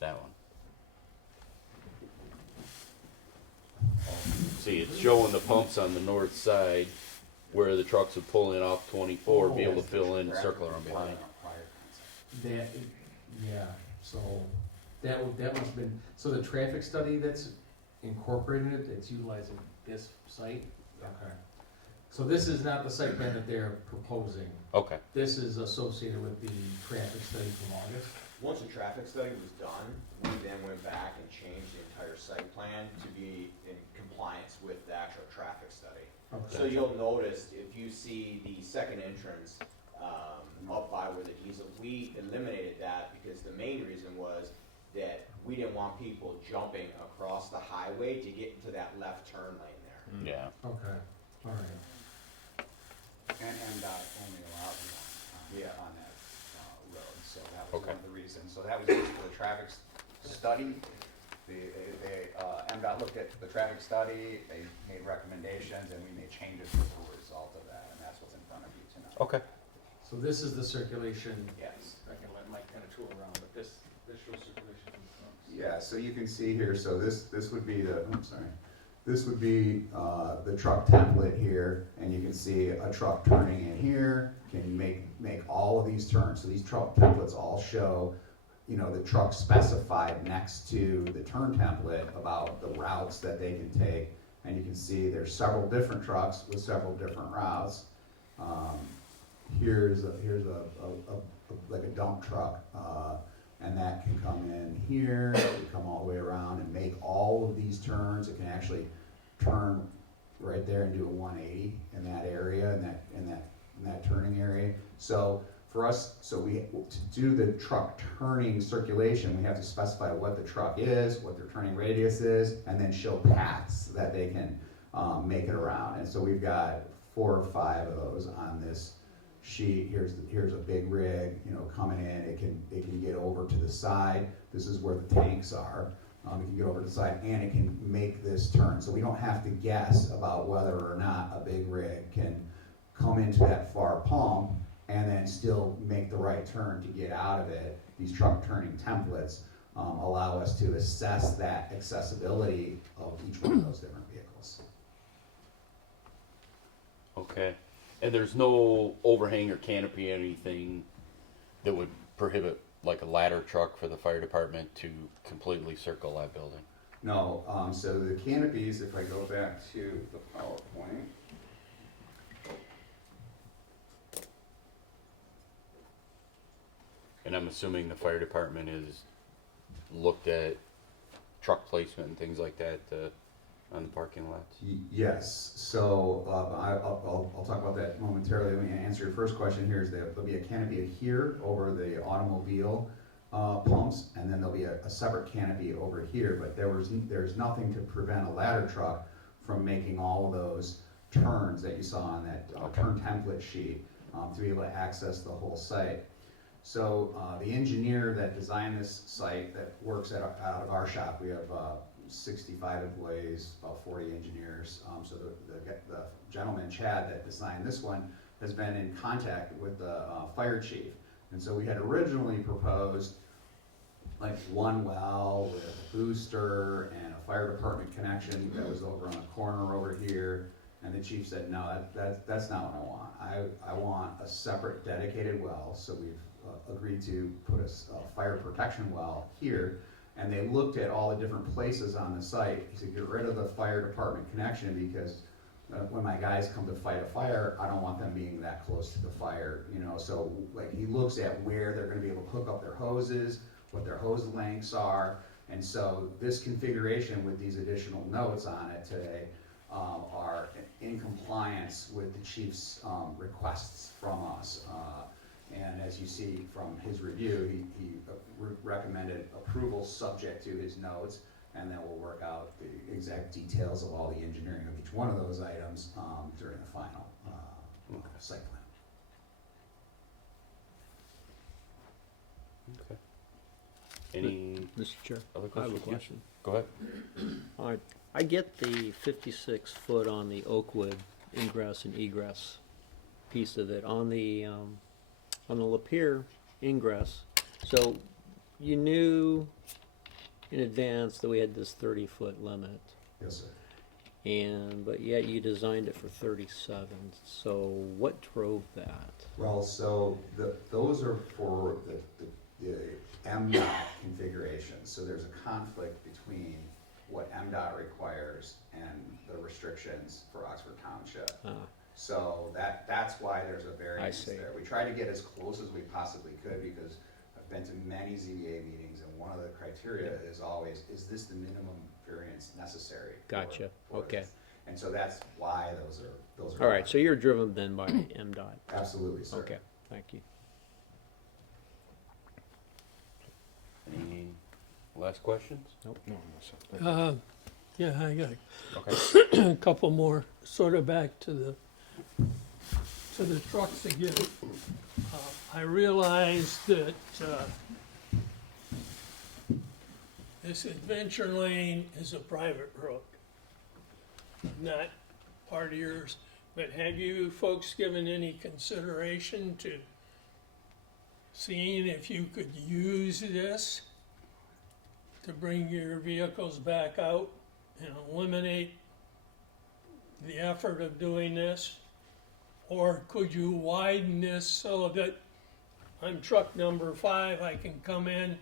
That one. See, it's showing the pumps on the north side where the trucks would pull in off 24, be able to fill in and circle around behind. That, yeah, so that must have been, so the traffic study that's incorporated it, it's utilizing this site? Okay. So this is not the site plan that they're proposing. Okay. This is associated with the traffic study from August? Once the traffic study was done, we then went back and changed the entire site plan to be in compliance with the actual traffic study. Okay. So you'll notice if you see the second entrance up by where the diesel, we eliminated that because the main reason was that we didn't want people jumping across the highway to get into that left turn lane there. Yeah. Okay, all right. And MDOT only allowed you on that road, so that was Okay. one of the reasons. So that was used for the traffic study. MDOT looked at the traffic study, they made recommendations, and we made changes as a result of that, and that's what's in front of you tonight. Okay. So this is the circulation. Yes. I can let Mike kind of tool around, but this shows circulation from the front. Yeah, so you can see here, so this would be the, I'm sorry. This would be the truck template here, and you can see a truck turning in here, can make all of these turns. So these truck templates all show, you know, the truck specified next to the turn template about the routes that they can take. And you can see there's several different trucks with several different routes. Here's like a dump truck, and that can come in here, it can come all the way around and make all of these turns. It can actually turn right there and do a 180 in that area, in that turning area. So for us, to do the truck turning circulation, we have to specify what the truck is, what their turning radius is, and then show paths that they can make it around. And so we've got 4 or 5 of those on this sheet. Here's a big rig, you know, coming in. It can get over to the side. This is where the tanks are. It can get over to the side, and it can make this turn. So we don't have to guess about whether or not a big rig can come into that far pump and then still make the right turn to get out of it. These truck turning templates allow us to assess that accessibility of each one of those different vehicles. Okay. And there's no overhang or canopy, anything that would prohibit like a ladder truck for the fire department to completely circle that building? No, so the canopies, if I go back to the PowerPoint, And I'm assuming the fire department has looked at truck placement and things like that on the parking lots? yes. So I'll talk about that momentarily. Let me answer your first question here. Is there'll be a canopy here over the automobile pumps, and then there'll be a separate canopy over here. But there's nothing to prevent a ladder truck from making all of those turns that you saw on that turn template sheet to be able to access the whole site. So the engineer that designed this site that works out of our shop, we have 65 employees, about 40 engineers. So the gentleman, Chad, that designed this one has been in contact with the fire chief. And so we had originally proposed like one well with a booster and a fire department connection that was over on the corner over here. And the chief said, no, that's not what I want. I want a separate dedicated well. So we've agreed to put a fire protection well here. And they looked at all the different places on the site to get rid of the fire department connection, because when my guys come to fight a fire, I don't want them being that close to the fire, you know. So like he looks at where they're going to be able to hook up their hoses, what their hose lengths are. And so this configuration with these additional notes on it today are in compliance with the chief's requests from us. And as you see from his review, he recommended approval subject to his notes, and then we'll work out the exact details of all the engineering of each one of those items during the final site plan. Okay. Any Mr. Chair, other I have questions? a question. Go ahead. I get the 56 foot on the Oakwood ingress and egress piece of it. On the Lapeer ingress, so you knew in advance that we had this 30-foot limit, Yes, sir. but yet you designed it for 37. So what drove that? Well, so those are for the MDOT configurations. So there's a conflict between what MDOT requires and the restrictions for Oxford Township. So that's why there's a variance there. We try to get as close as we possibly could, because I've been to many ZBA meetings, and one of the criteria is always, is this the minimum variance necessary? Gotcha. Okay. This? And so that's why those are. All right. So you're driven then by MDOT. Absolutely, sir. Okay. Thank you. Any last questions? No, that's it. Yeah, I got Okay. a couple more, sort of back to the trucks again. I realize that this adventure lane is a private road, not part of yours, but have you folks given any consideration to seeing if you could use this to bring your vehicles back out and eliminate the effort of doing this? Or could you widen this so that I'm truck number 5, I can come in,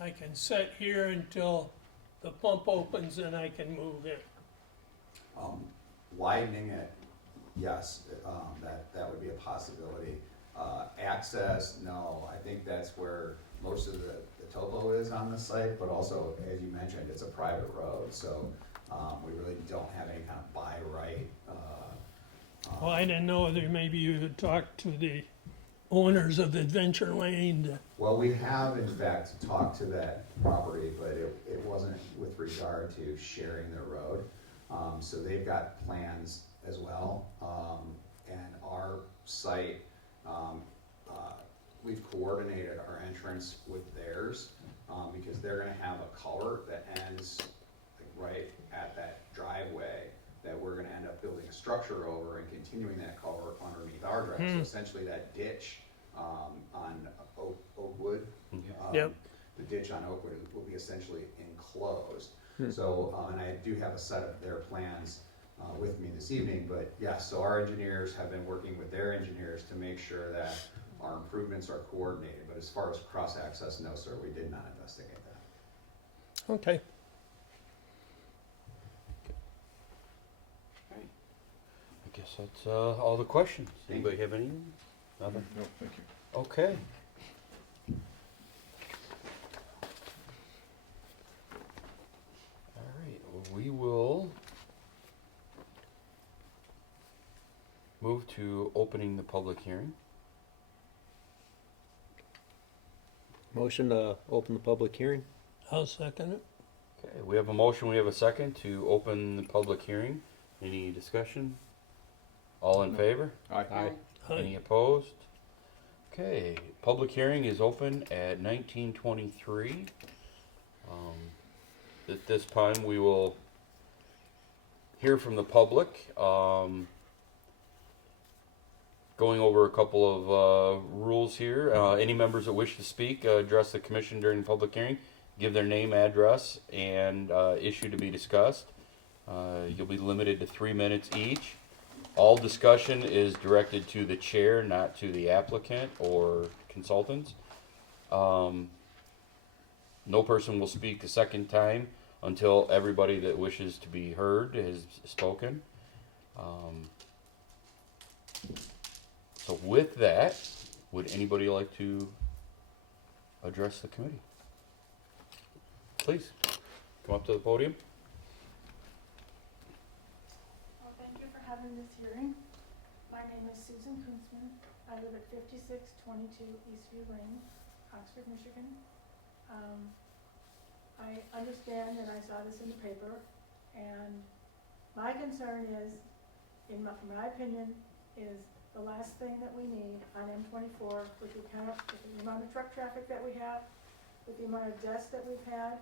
I can sit here until the pump opens and I can move in? Widening it, yes, that would be a possibility. Access, no, I think that's where most of the topo is on the site, but also, as you mentioned, it's a private road, so we really don't have any kind of by right. Well, I didn't know whether maybe you had talked to the owners of Adventure Lane to Well, we have in fact talked to that property, but it wasn't with regard to sharing the road. So they've got plans as well, and our site, we've coordinated our entrance with theirs, because they're gonna have a culvert that ends like right at that driveway that we're gonna end up building a structure over and continuing that culvert underneath our drive. So essentially that ditch, on Oakwood, Yep. the ditch on Oakwood will be essentially enclosed. So, and I do have a set of their plans with me this evening, but yes, so our engineers have been working with their engineers to make sure that our improvements are coordinated, but as far as cross-access, no, sir, we did not investigate that. Okay. I guess that's all the questions. Anybody have any? Nothing? No, thank you. Okay. All right, well, we will move to opening the public hearing. Motion to open the public hearing? I'll second it. Okay, we have a motion, we have a second to open the public hearing. Any discussion? All in favor? Aye. Any opposed? Okay, public hearing is open at 19:23. At this time, we will hear from the public. Going over a couple of rules here. Any members that wish to speak, address the commission during the public hearing, give their name, address, and issue to be discussed. You'll be limited to 3 minutes each. All discussion is directed to the chair, not to the applicant or consultants. No person will speak a second time until everybody that wishes to be heard has spoken. So with that, would anybody like to address the committee? Please, come up to the podium. Well, thank you for having this hearing. My name is Susan Kunzman. I live at 5622 Eastview Lane, Oxford, Michigan. I understand that I saw this in the paper, and my concern is, in my opinion, is the last thing that we need on M24 with the amount of truck traffic that we have, with the amount of deaths that we've had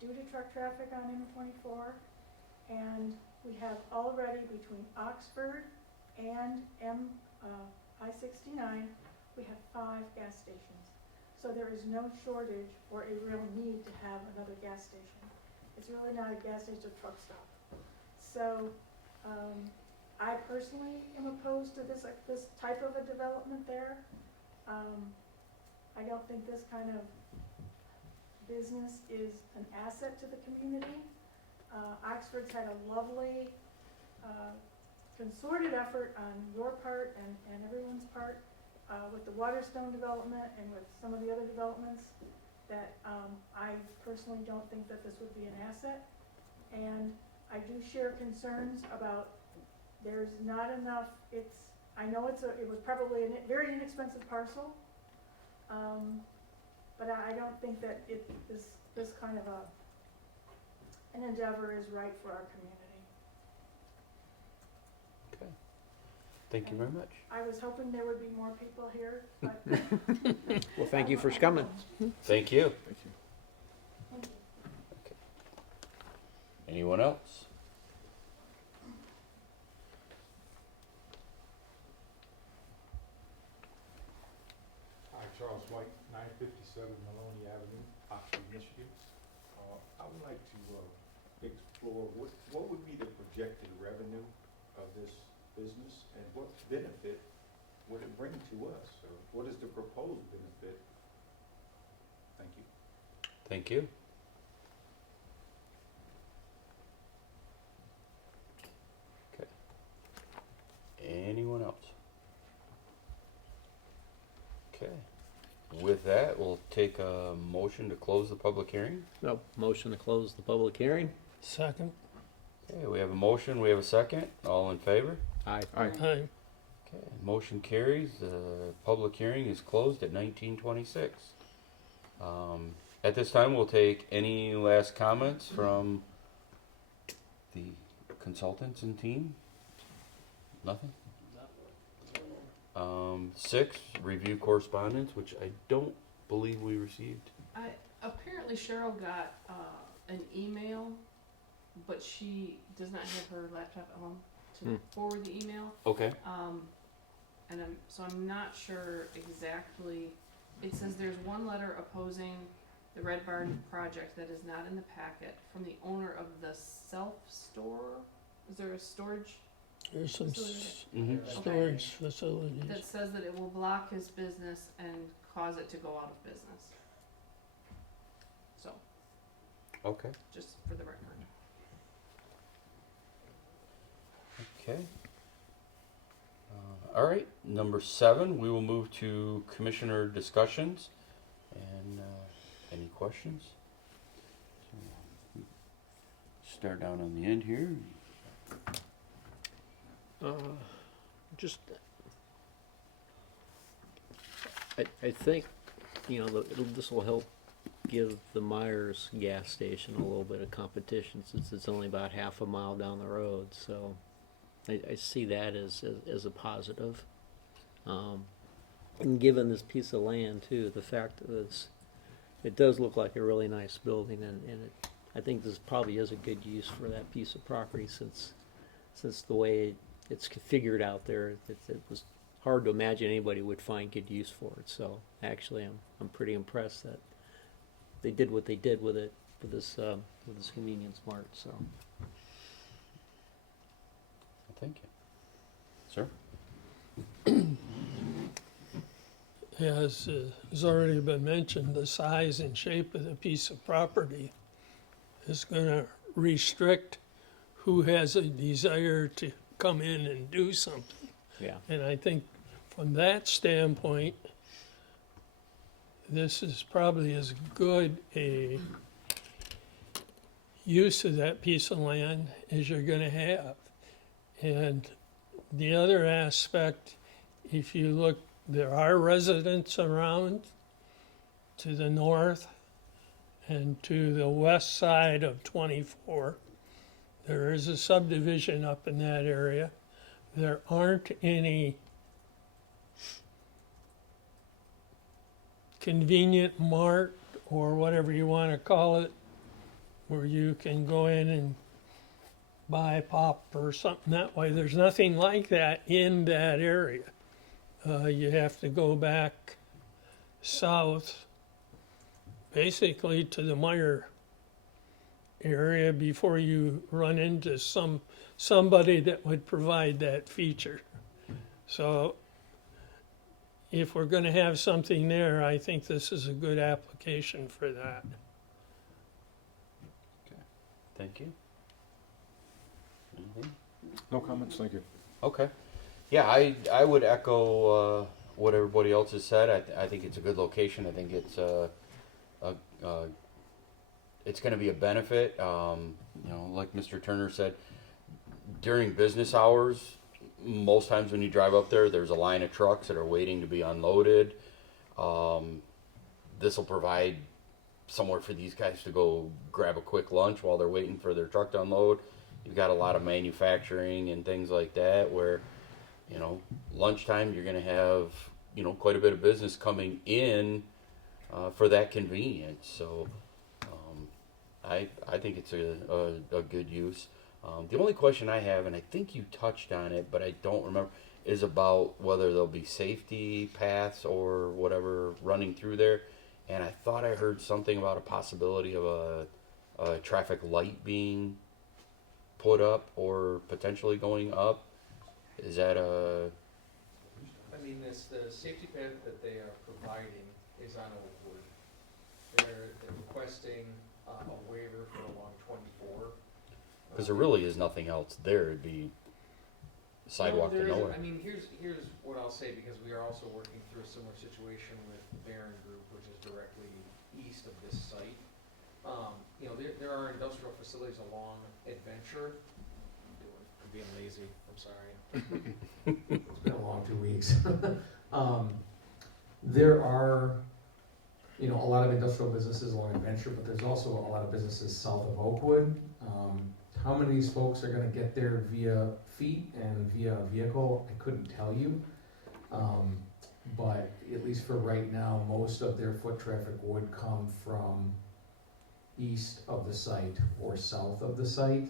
due to truck traffic on M24, and we have already between Oxford and I-69, we have 5 gas stations. So there is no shortage or a real need to have another gas station. It's really not a gas station, it's a truck stop. So I personally am opposed to this type of a development there. I don't think this kind of business is an asset to the community. Oxford's had a lovely concerted effort on your part and everyone's part with the Waterstone development and with some of the other developments that I personally don't think that this would be an asset. And I do share concerns about there's not enough, I know it was probably a very inexpensive parcel, but I don't think that this kind of an endeavor is right for our community. Okay. Thank you very much. I was hoping there would be more people here, but Well, thank you for coming. Thank you. Thank you. thank you. Anyone else? Hi, Charles White, 957 Maloney Avenue, Oxford, Michigan. I explore what would be the projected revenue of this business and what benefit would it bring to us? Or what is the proposed benefit? Thank you. Thank you. Okay. Anyone else? Okay. With that, we'll take a motion to close the public hearing. No, motion to close the public hearing? Second. Okay, we have a motion, we have a second. All in favor? Aye. Aye. Aye. Okay, motion carries. The public hearing is closed at 19:26. At this time, we'll take any last comments from the consultants and team. Nothing? 6, review correspondence, which I don't believe we received. Apparently Cheryl got an email, but she does not have her laptop at home to forward the email. Okay. So I'm not sure exactly. It says there's one letter opposing the Red Barn project that is not in the packet from the owner of the self-store. Is there a storage There's some Mm-hmm. storage facilities. that says that it will block his business and cause it to go out of business? So, Okay. just for the record. Okay. All right. Number 7, we will move to commissioner discussions. And any questions? Start down on the end here. Just, I think, this will help give the Myers gas station a little bit of competition since it's only about half a mile down the road, so I see that as a positive. And given this piece of land too, the fact that it does look like a really nice building, and I think this probably is a good use for that piece of property since the way it's configured out there, it was hard to imagine anybody would find good use for it. So actually, I'm pretty impressed that they did what they did with it with this convenience mart. So Thank you. Sir? As has already been mentioned, the size and shape of the piece of property is going to restrict who has a desire to come in and do something. yeah, And I think from that standpoint, this is probably as good a use of that piece of land as you're going to have. And the other aspect, if you look, there are residents around to the north and to the west side of 24. There is a subdivision up in that area. There aren't any convenient mart or whatever you want to call it, where you can go in and buy pop or something that way. There's nothing like that in that area. You have to go back south, basically to the Meyer area before you run into somebody that would provide that feature. So if we're going to have something there, I think this is a good application for that. Thank you. Anything? No comments, thank you. Okay. Yeah, I would echo what everybody else has said. I think it's a good location. I think it's it's going to be a benefit. Like Mr. Turner said, during business hours, most times when you drive up there, there's a line of trucks that are waiting to be unloaded. This will provide somewhere for these guys to go grab a quick lunch while they're waiting for their truck to unload. You've got a lot of manufacturing and things like that where, lunchtime you're going to have, quite a bit of business coming in for that convenience. So I think it's a good use. The only question I have, and I think you touched on it, but I don't remember, is about whether there'll be safety paths or whatever running through there. And I thought I heard something about a possibility of a traffic light being put up or potentially going up? Is that a, I mean, the safety path that they are providing is on Oakwood. They're requesting a waiver for along 24. because there really is nothing else there, it'd be sidewalk No, to there isn't. nowhere. I mean, here's what I'll say, because we are also working through a similar situation with Barron Group, which is directly east of this site. You know, there are industrial facilities along Adventure. I'm being lazy, I'm sorry. It's been a long 2 weeks. There are, you know, a lot of industrial businesses along Adventure, but there's also a lot of businesses south of Oakwood. How many of these folks are gonna get there via feet and via vehicle, I couldn't tell you. But at least for right now, most of their foot traffic would come from east of the site or south of the site.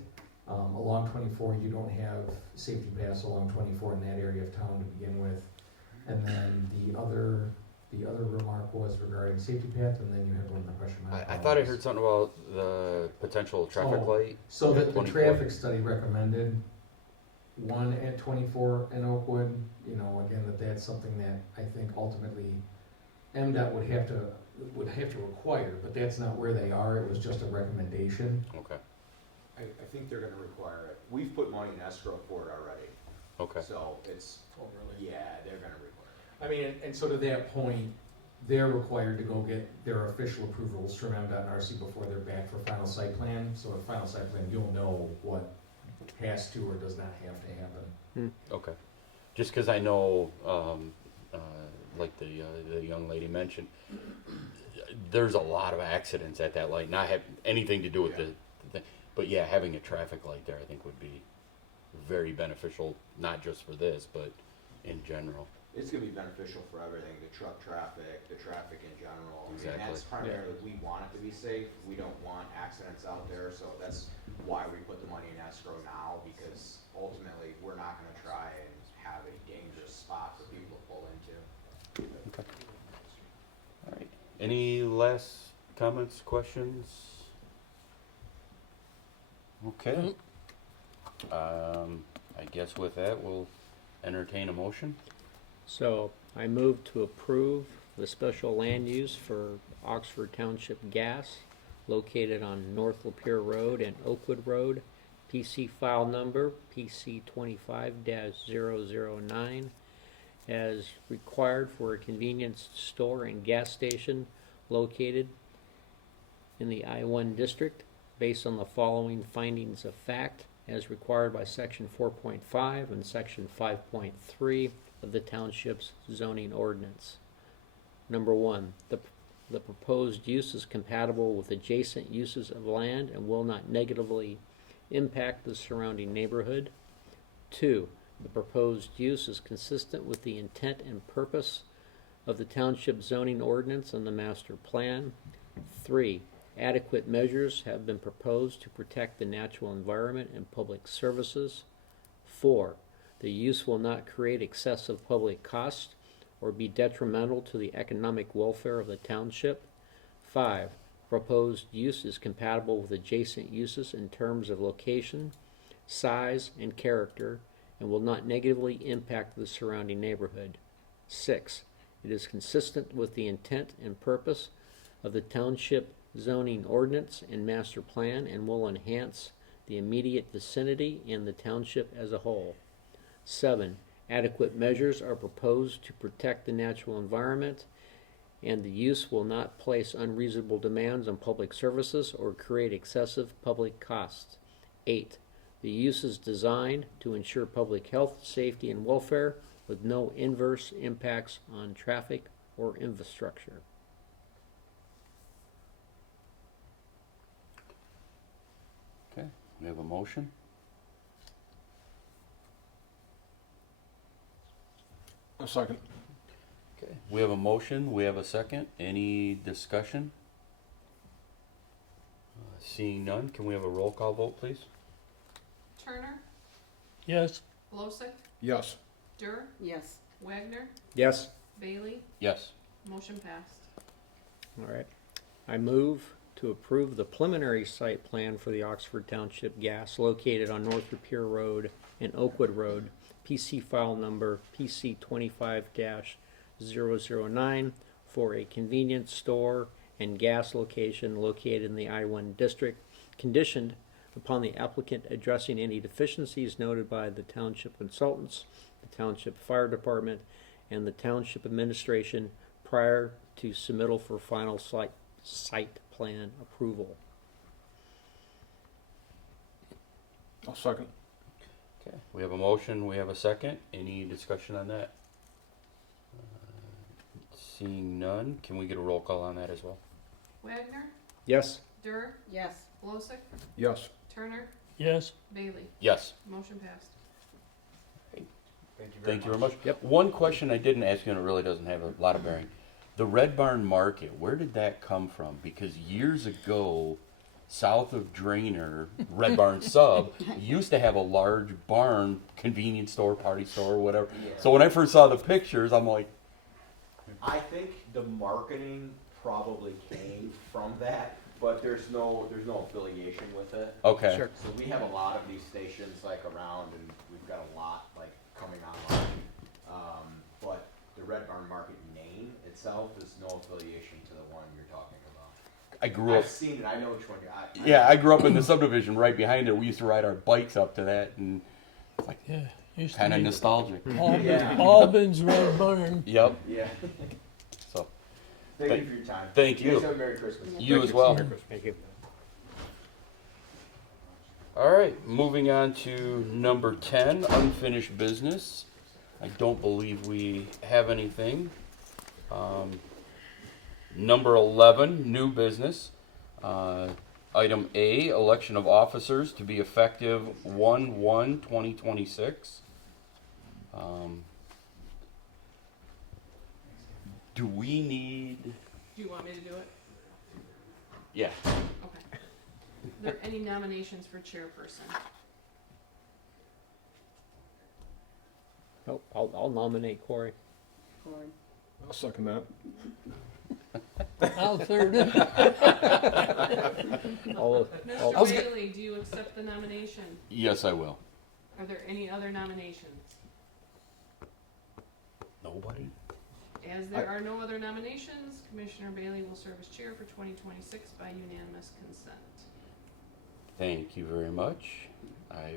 Along 24, you don't have safety paths along 24 in that area of town to begin with. And then the other remark was regarding safety path, and then you had one other question. I thought I heard something about the potential traffic Oh. light. So at the 24. traffic study recommended one at 24 in Oakwood, you know, again, that's something that I think ultimately MDOT would have to require, but that's not where they are, it was just a recommendation. Okay, I think they're gonna require it. We've put money in escrow for it already, okay. so it's, Oh, really? yeah, they're gonna require it. I mean, and so to that point, they're required to go get their official approvals from MDOT and RC before they're back for final site plan, so at final site plan, you'll know what has to or does not have to happen. Okay, just because I know, like the young lady mentioned, there's a lot of accidents at that light, not have anything to do with the thing, but yeah, having a traffic light there, I think would be very beneficial, not just for this, but in general. It's gonna be beneficial for everything, the truck traffic, the traffic in general. I mean, Exactly. that's primarily, we want it to be safe, we don't want accidents out there, so that's why we put the money in escrow now, because ultimately, we're not gonna try and have a dangerous spot for people to pull into. All right, any last comments, questions? Okay. I guess with that, we'll entertain a motion. So I move to approve the special land use for Oxford Township Gas located on North Lapeer Road and Oakwood Road, PC file number PC 25-009, as required for a convenience store and gas station located in the I-1 district based on the following findings of fact as required by section 4.5 and section 5.3 of the township's zoning ordinance. Number one, the proposed use is compatible with adjacent uses of land and will not negatively impact the surrounding neighborhood. 2, the proposed use is consistent with the intent and purpose of the township zoning ordinance and the master plan. 3, adequate measures have been proposed to protect the natural environment and public services. 4, the use will not create excessive public cost or be detrimental to the economic welfare of the township. 5, proposed use is compatible with adjacent uses in terms of location, size, and character, and will not negatively impact the surrounding neighborhood. 6, it is consistent with the intent and purpose of the township zoning ordinance and master plan and will enhance the immediate vicinity and the township as a whole. 7, adequate measures are proposed to protect the natural environment, and the use will not place unreasonable demands on public services or create excessive public costs. 8, the use is designed to ensure public health, safety, and welfare with no inverse impacts on traffic or infrastructure. Okay, we have a motion. A second. Okay, we have a motion, we have a second. Any discussion? Seeing none, can we have a roll call vote, please? Turner, Yes. Losick, Yes. Dur, Yes. Wagner, Yes. Bailey, Yes. motion passed. All right. I move to approve the preliminary site plan for the Oxford Township Gas located on North Repair Road and Oakwood Road, PC file number PC 25-009, for a convenience store and gas location located in the I-1 district, conditioned upon the applicant addressing any deficiencies noted by the township consultants, the township fire department, and the township administration prior to submittal for final site plan approval. I'll second. Okay, we have a motion, we have a second. Any discussion on that? Seeing none, can we get a roll call on that as well? Wagner, Yes? Dur, Yes. Losick, Yes. Turner, Yes. Bailey. Yes. Motion passed. Thank you very much. Yep. One question I didn't ask you, and it really doesn't have a lot of bearing. The Red Barn Market, where did that come from? Because years ago, south of Drainer, Red Barn Sub used to have a large barn, convenience store, party store, whatever. So when I first saw the pictures, I'm like, I think the marketing probably came from that, but there's no affiliation with it. okay. Sure. So we have a lot of these stations like around, and we've got a lot like coming online. But the Red Barn Market name itself is no affiliation to the one you're talking about. I grew up. I've seen it. I know which one you're. Yeah, I grew up in the subdivision right behind it. We used to ride our bikes up to that, and it's like Yeah. Used to kind of be nostalgic. Yeah. Albin's Red Barn. Yep. Yeah. So Thank you for your time. thank you. guys have a Merry Christmas. You as well. Thank you. All right, moving on to number 10, unfinished business. I don't believe we have anything. Number 11, new business. Item A, election of officers to be effective 1/1/2026. Do we need? Do you want me to do it? Yeah. Okay. Are there any nominations for chairperson? Oh, I'll nominate Corey. I'll second that. I'll third it. Mr. Bailey, do you accept the nomination? Yes, I will. Are there any other nominations? Nobody? As there are no other nominations, Commissioner Bailey will serve as chair for 2026 by unanimous consent. Thank you very much. I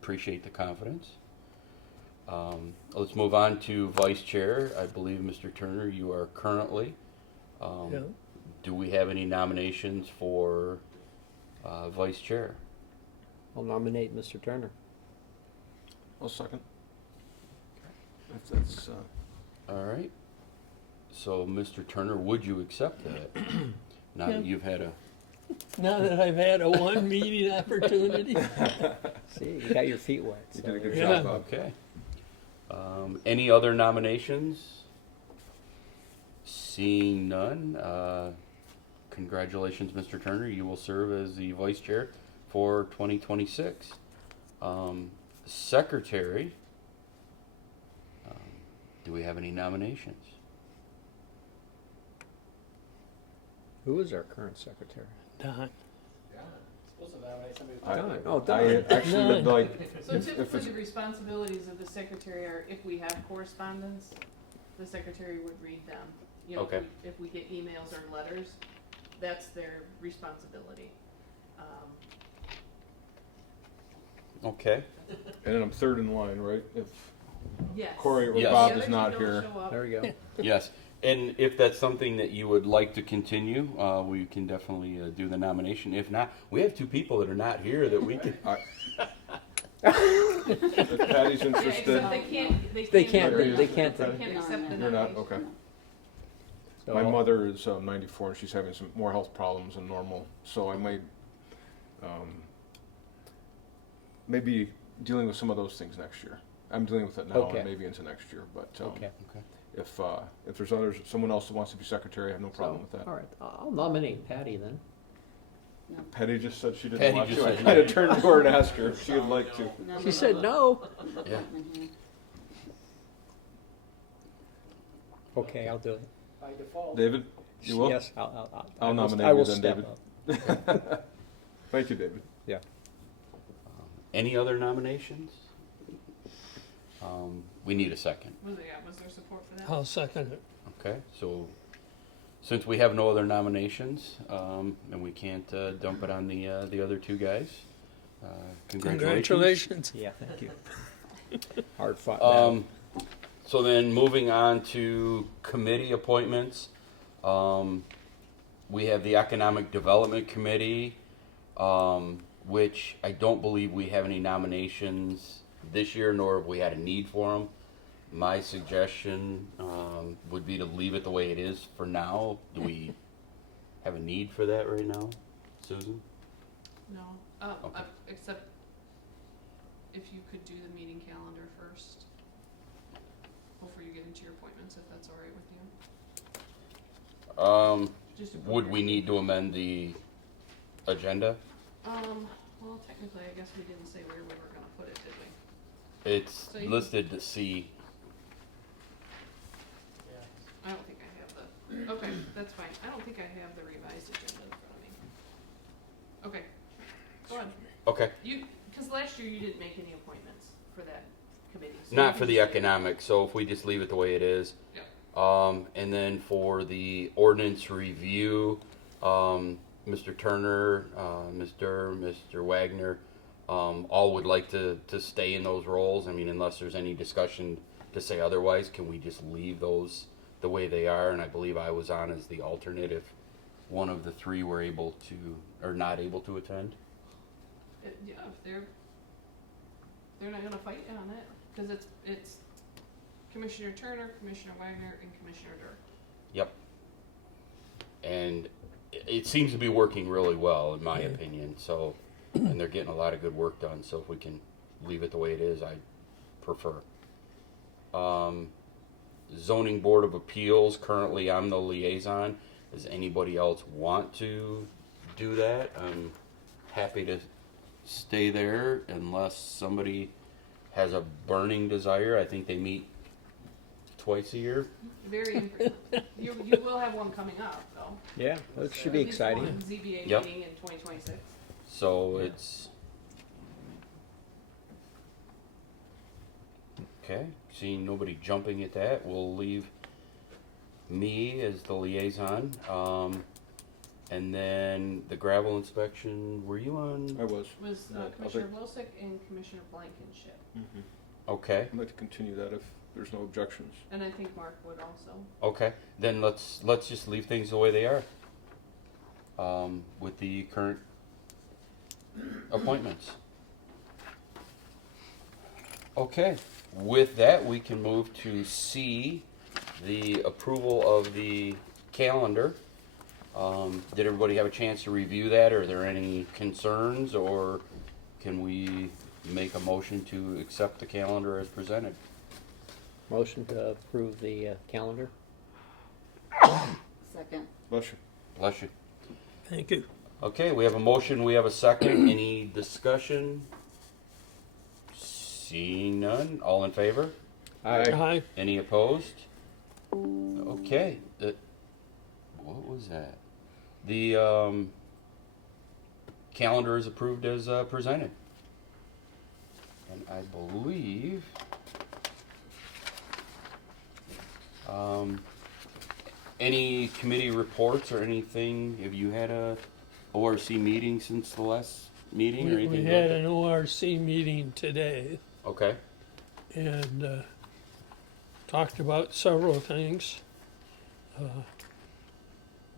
appreciate the confidence. Let's move on to vice chair. I believe, Mr. Turner, you are currently. Yeah. Do we have any nominations for vice chair? I'll nominate Mr. Turner. I'll second. If that's, All right. So, Mr. Turner, would you accept that? Now that you've had a. Now that I've had a one meeting opportunity. See, you got your feet wet. you so did a good Yeah. job, Bob. Okay. Any other nominations? Seeing none, congratulations, Mr. Turner. You will serve as the vice chair for 2026. Secretary, do we have any nominations? Who is our current secretary? Don. Don. Oh, I Don. actually would like, So if typically it's, the responsibilities of the secretary are, if we have correspondence, the secretary would read them. You know, Okay. if we get emails or letters, that's their responsibility. Okay. and then I'm third in line, right? If Yes. Corey or Yes. Bob The is other not two here. don't show up. There we go. Yes. And if that's something that you would like to continue, we can definitely do the nomination. If not, we have two people that are not here that we can. If Patty's Yeah, interested, except they can't. They can't. They They can't. can't accept the you're not, nomination. okay. So My mother is 94 and she's having some more health problems than normal, so I might, maybe dealing with some of those things next year. I'm dealing with it now Okay. and maybe into next year, but Okay. if there's someone else that wants to be secretary, I have no problem with that. All right. I'll nominate Patty then. Patty just said she didn't Patty want just to. I said had to turn to her and ask her if she would like to. She said no. Yeah. Okay, I'll do it. By default. David, you will? Yes, I'll I will nominate I will you then, step David. up. Thank you, David. Any other nominations? We need a second. Was there support for that? I'll second it. Okay, so since we have no other nominations, and we can't dump it on the other two guys, congratulations. Yeah, thank you. Hard fought battle. So then moving on to committee appointments, we have the Economic Development Committee, which I don't believe we have any nominations this year, nor have we had a need for them. My suggestion would be to leave it the way it is for now. Do we have a need for that right now, Susan? No, Okay. except if you could do the meeting calendar first, before you get into your appointments, if that's all right with you. Just to put Would your- we need to amend the agenda? Well, technically, I guess we didn't say where we were gonna put it, did we? It's So you- listed to C. I don't think I have the, okay, that's fine. I don't think I have the revised agenda in front of me. Okay, go on. Okay. Because last year you didn't make any appointments for that committee. so you Not can for the just- economic, so if we just leave it the way it is. Yep. And then for the ordinance review, Mr. Turner, Ms. Durr, Mr. Wagner, all would like to stay in those roles. I mean, unless there's any discussion to say otherwise, can we just leave those the way they are? And I believe I was on as the alternate if one of the three were able to, or not able to attend. Yeah, if they're not gonna fight on it, because it's Commissioner Turner, Commissioner Wagner, and Commissioner Durr. Yep. And it seems to be working really well, in my Yeah. opinion. So, and they're getting a lot of good work done. So if we can leave it the way it is, I prefer. Zoning Board of Appeals. Currently, I'm the liaison. Does anybody else want to do that? I'm happy to stay there unless somebody has a burning desire. I think they meet twice a year. Very infrequent. You will have one coming up, though. Yeah, that should be At least exciting. one ZBA Yep. meeting in 2026. So it's okay. Seeing nobody jumping at that, we'll leave me as the liaison. And then the gravel inspection. Were you on? I was. Was Yeah, I'll Commissioner Wilsick and Commissioner Blankenship. Okay. I'd like to continue that if there's no objections. And I think Mark would also. Okay. Then let's just leave things the way they are. With the current appointments. Okay. With that, we can move to C, the approval of the calendar. Did everybody have a chance to review that? Are there any concerns, or can we make a motion to accept the calendar as presented? Motion to approve the calendar? Second. Bless you. Bless you. Thank you. Okay, we have a motion, we have a second. Any discussion? Seeing none, all in favor? Aye. Any opposed? Okay, what was that? The calendar is approved as presented. And I believe any committee reports or anything? Have you had a ORC meeting since the last meeting or We anything? had like an ORC meeting today that? Okay. and talked about several things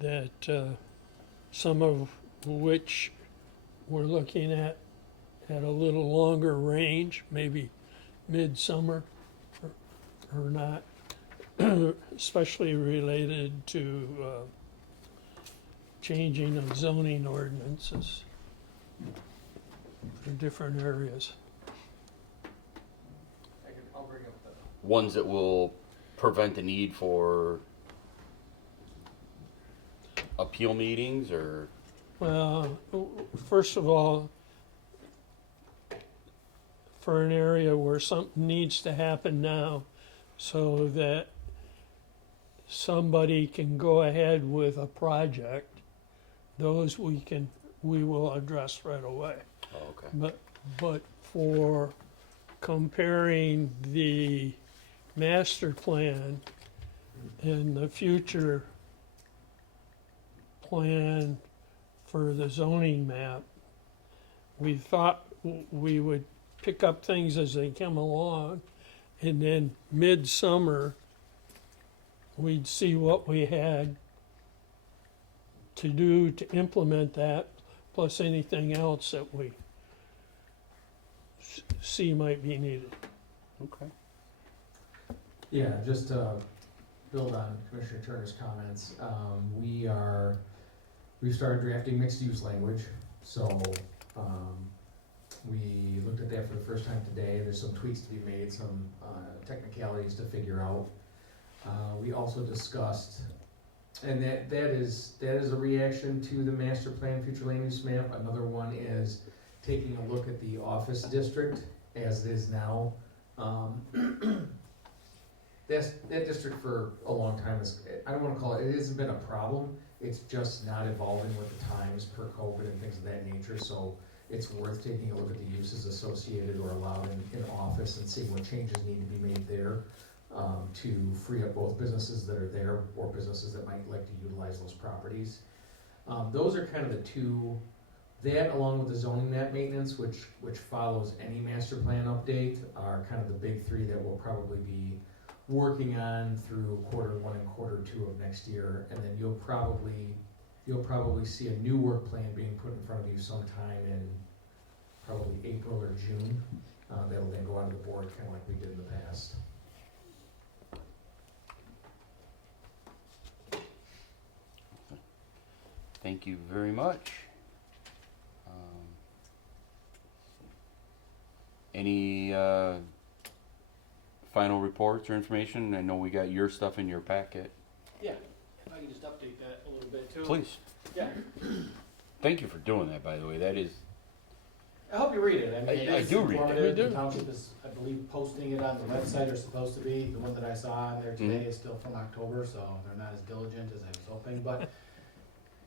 that some of which we're looking at a little longer range, maybe midsummer or not, especially related to changing of zoning ordinances for different areas. I'll bring up the. Ones that will prevent the need for appeal meetings or? Well, first of all, for an area where something needs to happen now so that somebody can go ahead with a project those we will address right away. Oh, okay. But for comparing the master plan and the future plan for the zoning map, we thought we would pick up things as they come along, and then midsummer, we'd see what we had to do to implement that, plus anything else that we see might be needed. Okay. Yeah, just to build on Commissioner Turner's comments, we've started drafting mixed-use language, so, we looked at that for the first time today. There's some tweaks to be made, some, technicalities to figure out. We also discussed, and that is a reaction to the master plan future land use map. Another one is taking a look at the office district as it is now. That district for a long time is, I don't wanna call it hasn't been a problem, it's just not evolving with the times per COVID and things of that nature, so it's worth taking a look at the uses associated or allowed in office and seeing what changes need to be made there, to free up both businesses that are there or businesses that might like to utilize those properties. Those are kind of the two, that along with the zoning map maintenance, which follows any master plan update, are kind of the big three that we'll probably be working on through Q1 and Q2 of next year, and then you'll probably see a new work plan being put in front of you sometime in probably April or June. That'll then go onto the board, kind of like we did in the past. Thank you very much. Any final reports or information? I know we got your stuff in your packet. Yeah, if I can just update that a little bit too. Please. Yeah, Thank you for doing that, by the way. That is, I hope you read it. I mean, I it is do read it. informative. We do. The township is, I believe, posting it on the website, or supposed to be. The one that I saw on there today is still from October, so they're not as diligent as I was hoping, but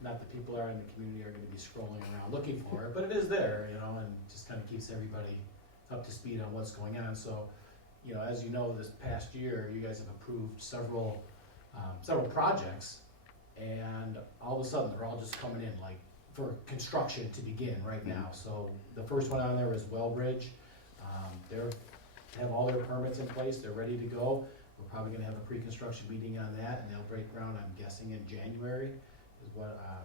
not that people are in the community are gonna be scrolling around looking for it, but it is there, you know, and just kinda keeps everybody up to speed on what's going on. So, you know, as you know, this past year, you guys have approved several projects, and all of a sudden, they're all just coming in, like, for construction to begin right now. So the first one on there is Wellbridge. They have all their permits in place, they're ready to go. We're probably gonna have a pre-construction meeting on that, and they'll break ground, I'm guessing, in January,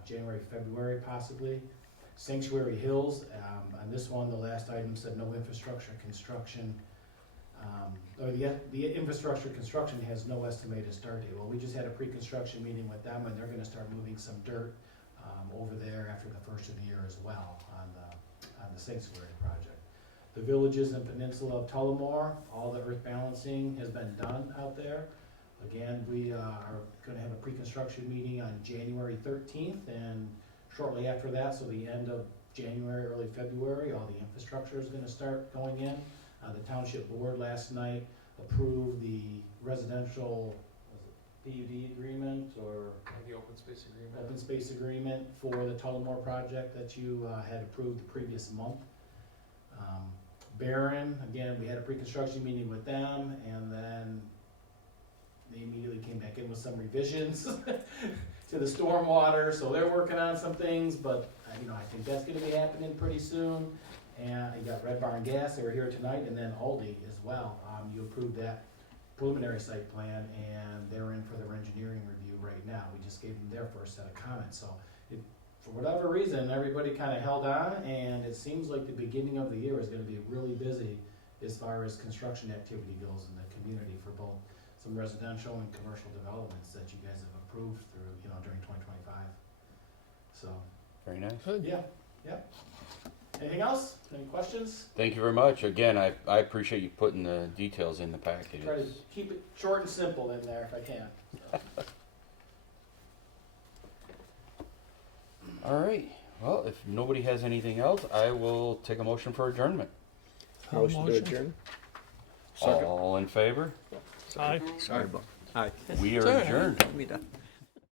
January, February possibly. Sanctuary Hills, on this one, the last item said no infrastructure construction, or the infrastructure construction has no estimated start date. Well, we just had a pre-construction meeting with them, and they're gonna start moving some dirt over there after the first of the year as well on the sanctuary project. The villages and peninsula of Tullamore, all the earth balancing has been done out there. Again, we are gonna have a pre-construction meeting on January 13th, and shortly after that, so the end of January, early February, all the infrastructure is gonna start going in. The township board last night approved the residential, PUD agreement, or The open space agreement. open space agreement for the Tullamore project that you had approved the previous month. Barron, again, we had a pre-construction meeting with them, and then they immediately came back in with some revisions to the stormwater, so they're working on some things, but, you know, I think that's gonna be happening pretty soon. And you got Red Barn Gas, they were here tonight, and then Aldi as well. You approved that preliminary site plan, and they're in for their engineering review right now. We just gave them their first set of comments, so for whatever reason, everybody kinda held on, and it seems like the beginning of the year is gonna be really busy as far as construction activity goes in the community for both some residential and commercial developments that you guys have approved through, you know, during 2025. So, very nice. Good. yeah. Anything else? Any questions? Thank you very much. Again, I appreciate you putting the details in the packet. Try to It's- keep it short and simple in there if I can. All right. Well, if nobody has anything else, I will take a motion for adjournment. Motion to Motion. adjourn? Second. All in favor? Aye. Sorry about Aye. We are Sorry. adjourned. Tell me to-